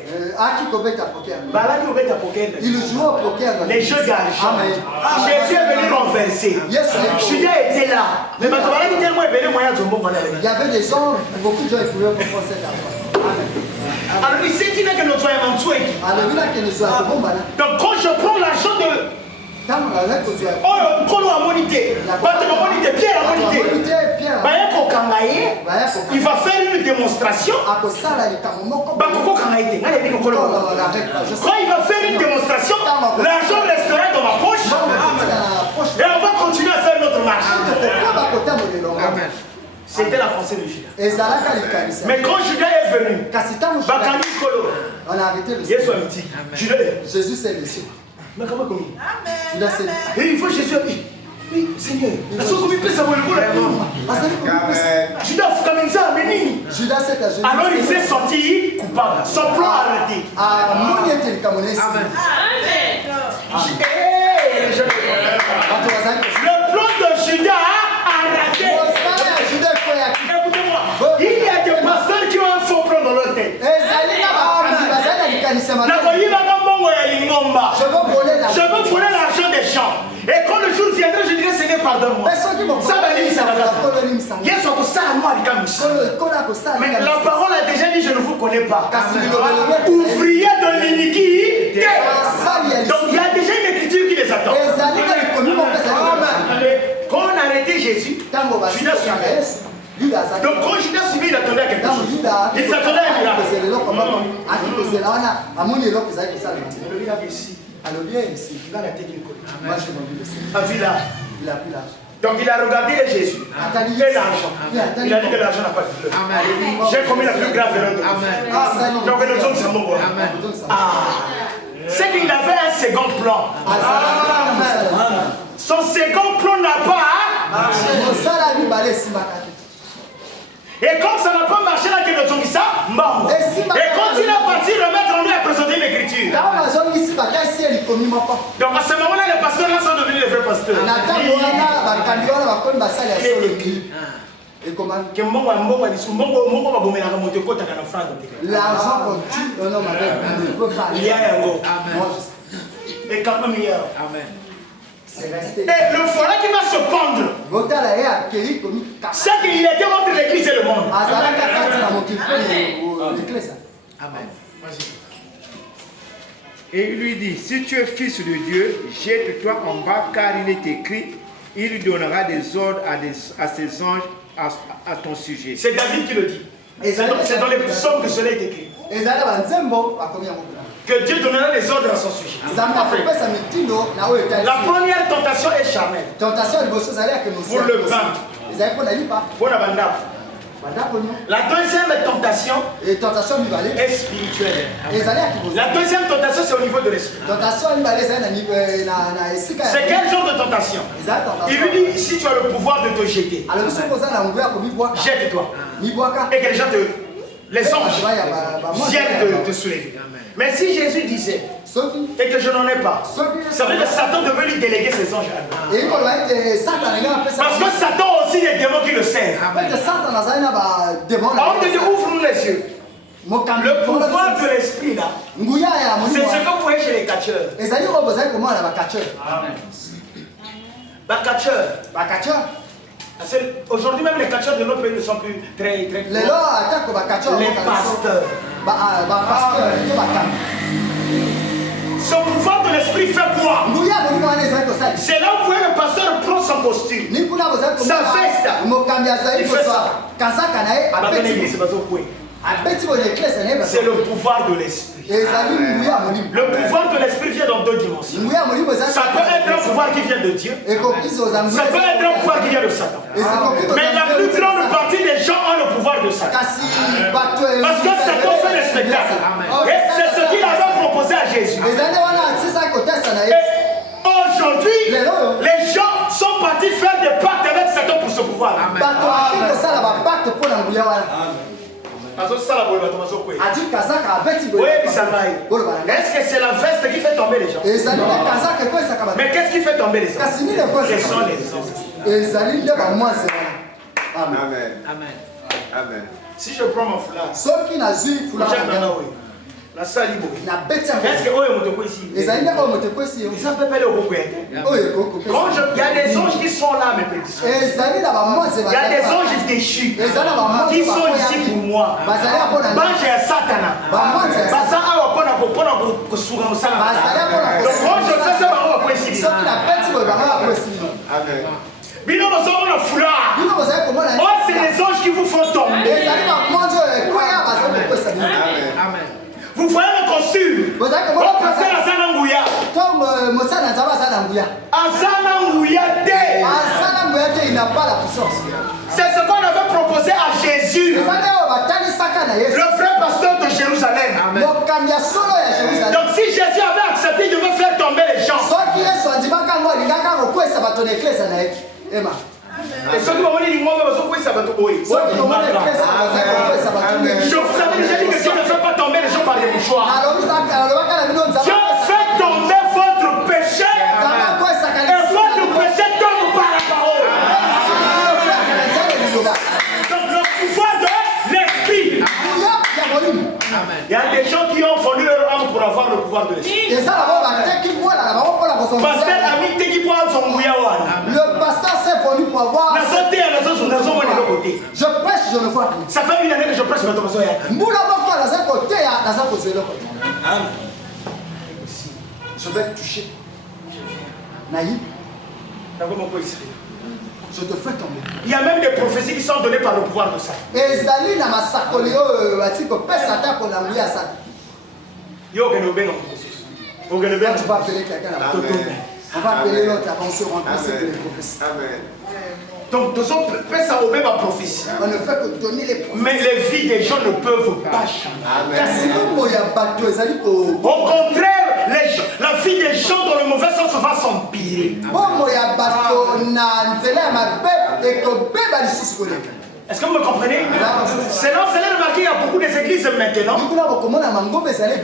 Il jouait au poker. Les jeux d'argent. Jésus est venu renverser. Judas était là. Mais maintenant, il y avait des gens, beaucoup de gens pouvaient comprendre cet argent. Alors, il sait qu'il n'est que notre soin. Donc, quand je prends l'argent de. Oh, Kolo a monité. Pierre a monité. Il va faire une démonstration. Quand il va faire une démonstration, l'argent restera dans ma poche. Et on va continuer à faire notre marche. Amen. C'était la pensée de Judas. Mais quand Judas est venu, on a arrêté le Jésus s'est laissé. Mais comment comme Judas s'est et il faut Jésus. Oui, Seigneur. Judas s'est arrêté. Alors il s'est sorti coupable. Son plan arrêté. Amen. Le plan de Judas a raté. Écoutez-moi, il y a des pasteurs qui ont un faux plan dans leur tête. Je veux voler l'argent des gens. Et quand le jour viendra, je dirai Seigneur, pardonne-moi. Ça va aller, ça va aller. Mais la parole a déjà dit, je ne vous connais pas. Ouvrier de l'iniquité. Donc il y a déjà une écriture qui les attend. Quand on a arrêté Jésus, Judas suivait. Donc quand Judas suivait, il attendait à quelque chose. Il s'attendait à un miracle. Alors bien ici, il a la tête qu'il connaît. Moi je m'en vais. Il a vu l'argent. Il a pris l'argent. Donc il a regardé Jésus et l'argent. Il a dit que l'argent n'a pas de valeur. J'ai commis la plus grave erreur de ma vie. Donc le temps c'est mon c'est qu'il avait un second plan. Son second plan n'a pas. Et comme ça n'a pas marché là que nous avons dit ça, et quand il est parti remettre en lui à présenter une écriture. Donc à ce moment-là, les pasteurs là sont devenus les vrais pasteurs. L'argent qu'on tue un homme avec, ne peut pas. Et quand même hier. Amen. Et le foyer qui va se pendre, c'est qu'il était entre l'église et le monde. Amen. Et il lui dit, si tu es fils de Dieu, jette-toi en bas, car il est écrit, il lui donnera des ordres à ses anges à ton sujet. C'est David qui le dit. C'est dans les psaumes que cela est écrit. Que Dieu donnera les ordres à son sujet. La première tentation est charnelle. Pour le pain. Pour la bandab. La deuxième tentation est spirituelle. La deuxième tentation, c'est au niveau de l'esprit. C'est quel genre de tentation? Il lui dit, si tu as le pouvoir de te jeter, jette-toi. Et que les gens les anges viennent te soulever. Mais si Jésus disait, et que je n'en ai pas, ça veut dire que Satan devait lui déléguer ses anges à lui. Parce que Satan a aussi des démons qui le servent. On te dit, ouvre-nous les yeux. Le pouvoir de l'esprit là, c'est ce que vous voyez chez les catcheurs. Aujourd'hui même les catcheurs de notre pays ne sont plus très les pasteurs. Ce pouvoir de l'esprit fait quoi? C'est là où vous voyez le pasteur prendre son costume, sa veste, il fait ça. C'est le pouvoir de l'esprit. Le pouvoir de l'esprit vient dans deux dimensions. Ça peut être un pouvoir qui vient de Dieu. Ça peut être un pouvoir qui vient de Satan. Mais la plus grande partie des gens ont le pouvoir de Satan. Parce que Satan fait le spectacle. Et c'est ce qu'il avait proposé à Jésus. Aujourd'hui, les gens sont partis faire des pactes avec Satan pour ce pouvoir. Adi kazaka abeti Oui, est-ce que c'est la veste qui fait tomber les gens? Mais qu'est-ce qui fait tomber les gens? Ce sont les anges. Amen. Amen. Amen. Si je prends mon foulard, la salle est est-ce que ici? Il y a des anges qui sont là, mes petits. Il y a des anges déchus qui sont ici pour moi. J'ai un satana. Donc quand je fais ça, c'est les anges qui vous font tomber. Amen. Vous voyez le costume? On peut faire Azanangouya. Azanangouya, il n'a pas la puissance. C'est ce qu'on avait proposé à Jésus, le vrai pasteur de Jérusalem. Amen. Donc si Jésus avait accepté, il devait faire tomber les gens. Et ceux qui m'ont dit, je vous avais déjà dit que Dieu ne fait pas tomber les gens par les mouchoirs. Dieu fait tomber votre péché et votre péché tombe par la parole. Donc le pouvoir de l'esprit. Il y a des gens qui ont vendu leur âme pour avoir le pouvoir de l'esprit. Le pasteur s'est venu pour avoir. Je prêche, je le vois. Ça fait une année que je prêche dans ton besoin. Je vais te toucher. Naïf. Je te fais tomber. Il y a même des prophéties qui sont données par le pouvoir de ça. Tu vas appeler quelqu'un à on va appeler l'autre là, on se rencontre les prophéties. Amen. Donc, on ne fait que donner les prophéties. Mais les vies des gens ne peuvent pas changer. Au contraire, la vie des gens dans le mauvais sens va s'empirer. Est-ce que vous me comprenez? C'est là, vous allez remarquer qu'il y a beaucoup d'églises maintenant.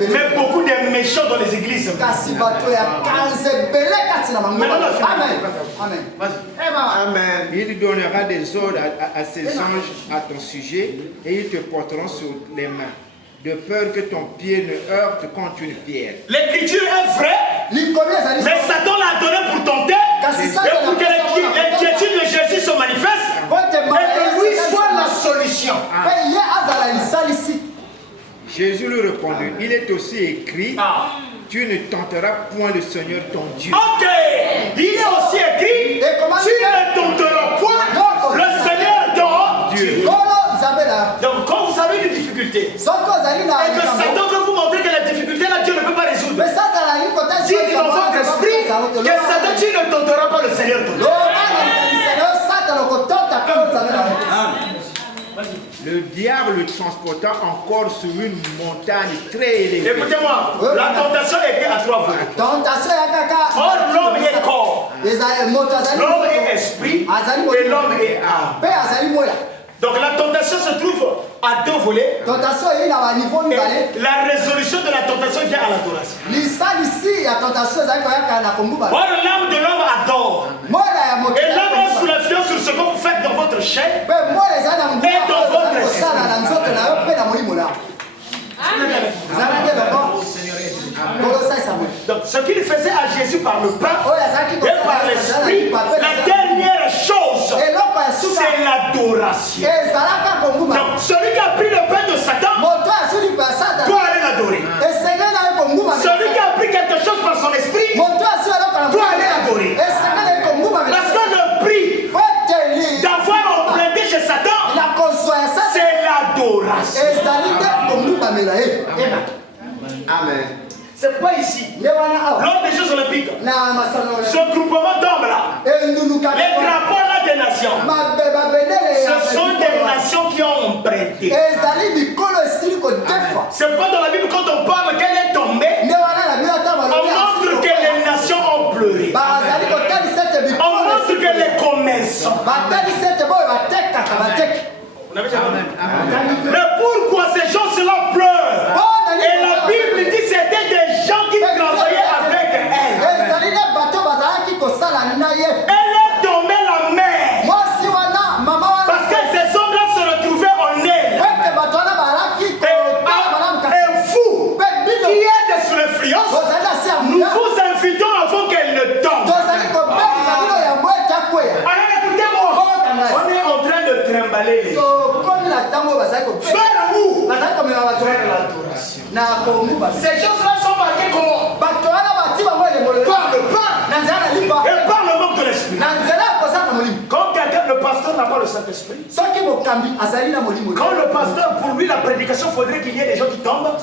Mais beaucoup de méchants dans les églises. Amen. Amen. Il donnera des ordres à ses anges à ton sujet et ils te porteront sur les mains, de peur que ton pied ne heurte contre une pierre. L'écriture est vraie, mais Satan l'a donné pour tenter et pour que l'inquiétude de Jésus se manifeste et que lui soit la solution. Jésus lui répondit, il est aussi écrit, tu ne tenteras point le Seigneur ton Dieu. Ok, il est aussi écrit, tu ne tenteras point le Seigneur ton Dieu. Donc quand vous avez des difficultés, et que Satan veut vous montrer que la difficulté là, Dieu ne peut pas résoudre, dites dans votre esprit que Satan, tu ne tenteras pas le Seigneur ton Dieu. Le diable le transporta encore sur une montagne très élevée. Écoutez-moi, la tentation était à trois volets. Or, l'homme est corps, l'homme est esprit et l'homme est âme. Donc la tentation se trouve à deux volets. Et la résolution de la tentation vient à l'adoration. Or, l'âme de l'homme adore. Et l'âme est sous l'influence sur ce que vous faites dans votre chair et dans votre esprit. Donc ce qu'il faisait à Jésus par le pain et par l'esprit, la dernière chose, c'est l'adoration. Donc celui qui a pris le pain de Satan doit aller l'adorer. Celui qui a pris quelque chose par son esprit doit aller l'adorer. Parce que le prix d'avoir emprunté chez Satan, c'est l'adoration. Amen. C'est pas ici. Lors des Jeux Olympiques, ce groupement d'hommes là, les drapeaux là des nations, ce sont des nations qui ont emprunté. C'est pas dans la Bible quand on parle qu'elle est tombée, on montre que les nations ont pleuré. On montre que les commerçants. Le pourquoi ces gens-là pleurent. Et la Bible dit que c'était des gens qui travaillaient avec elle. Elle est tombée la mer. Parce que ces hommes-là se retrouvaient en elle. Un fou qui est sous l'influence, nous vous invitons avant qu'elle ne tombe. Alors écoutez-moi, on est en train de trimballer les gens. Vers où? Vers l'adoration. Ces choses-là sont marquées comment? Par le pain et par le manque de l'esprit. Quand quelqu'un, le pasteur n'a pas le Saint-Esprit, quand le pasteur, pour lui, la prédication, il faudrait qu'il y ait des gens qui tombent.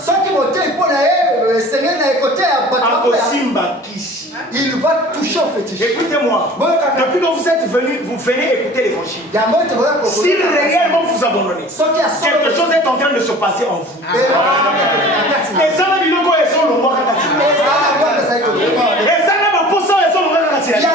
Il va toucher au fétiche. Écoutez-moi, depuis que vous êtes venus, vous venez écouter l'évangile. Si réellement vous abandonnez, quelque chose est en train de se passer en vous. Et ça, là, il y a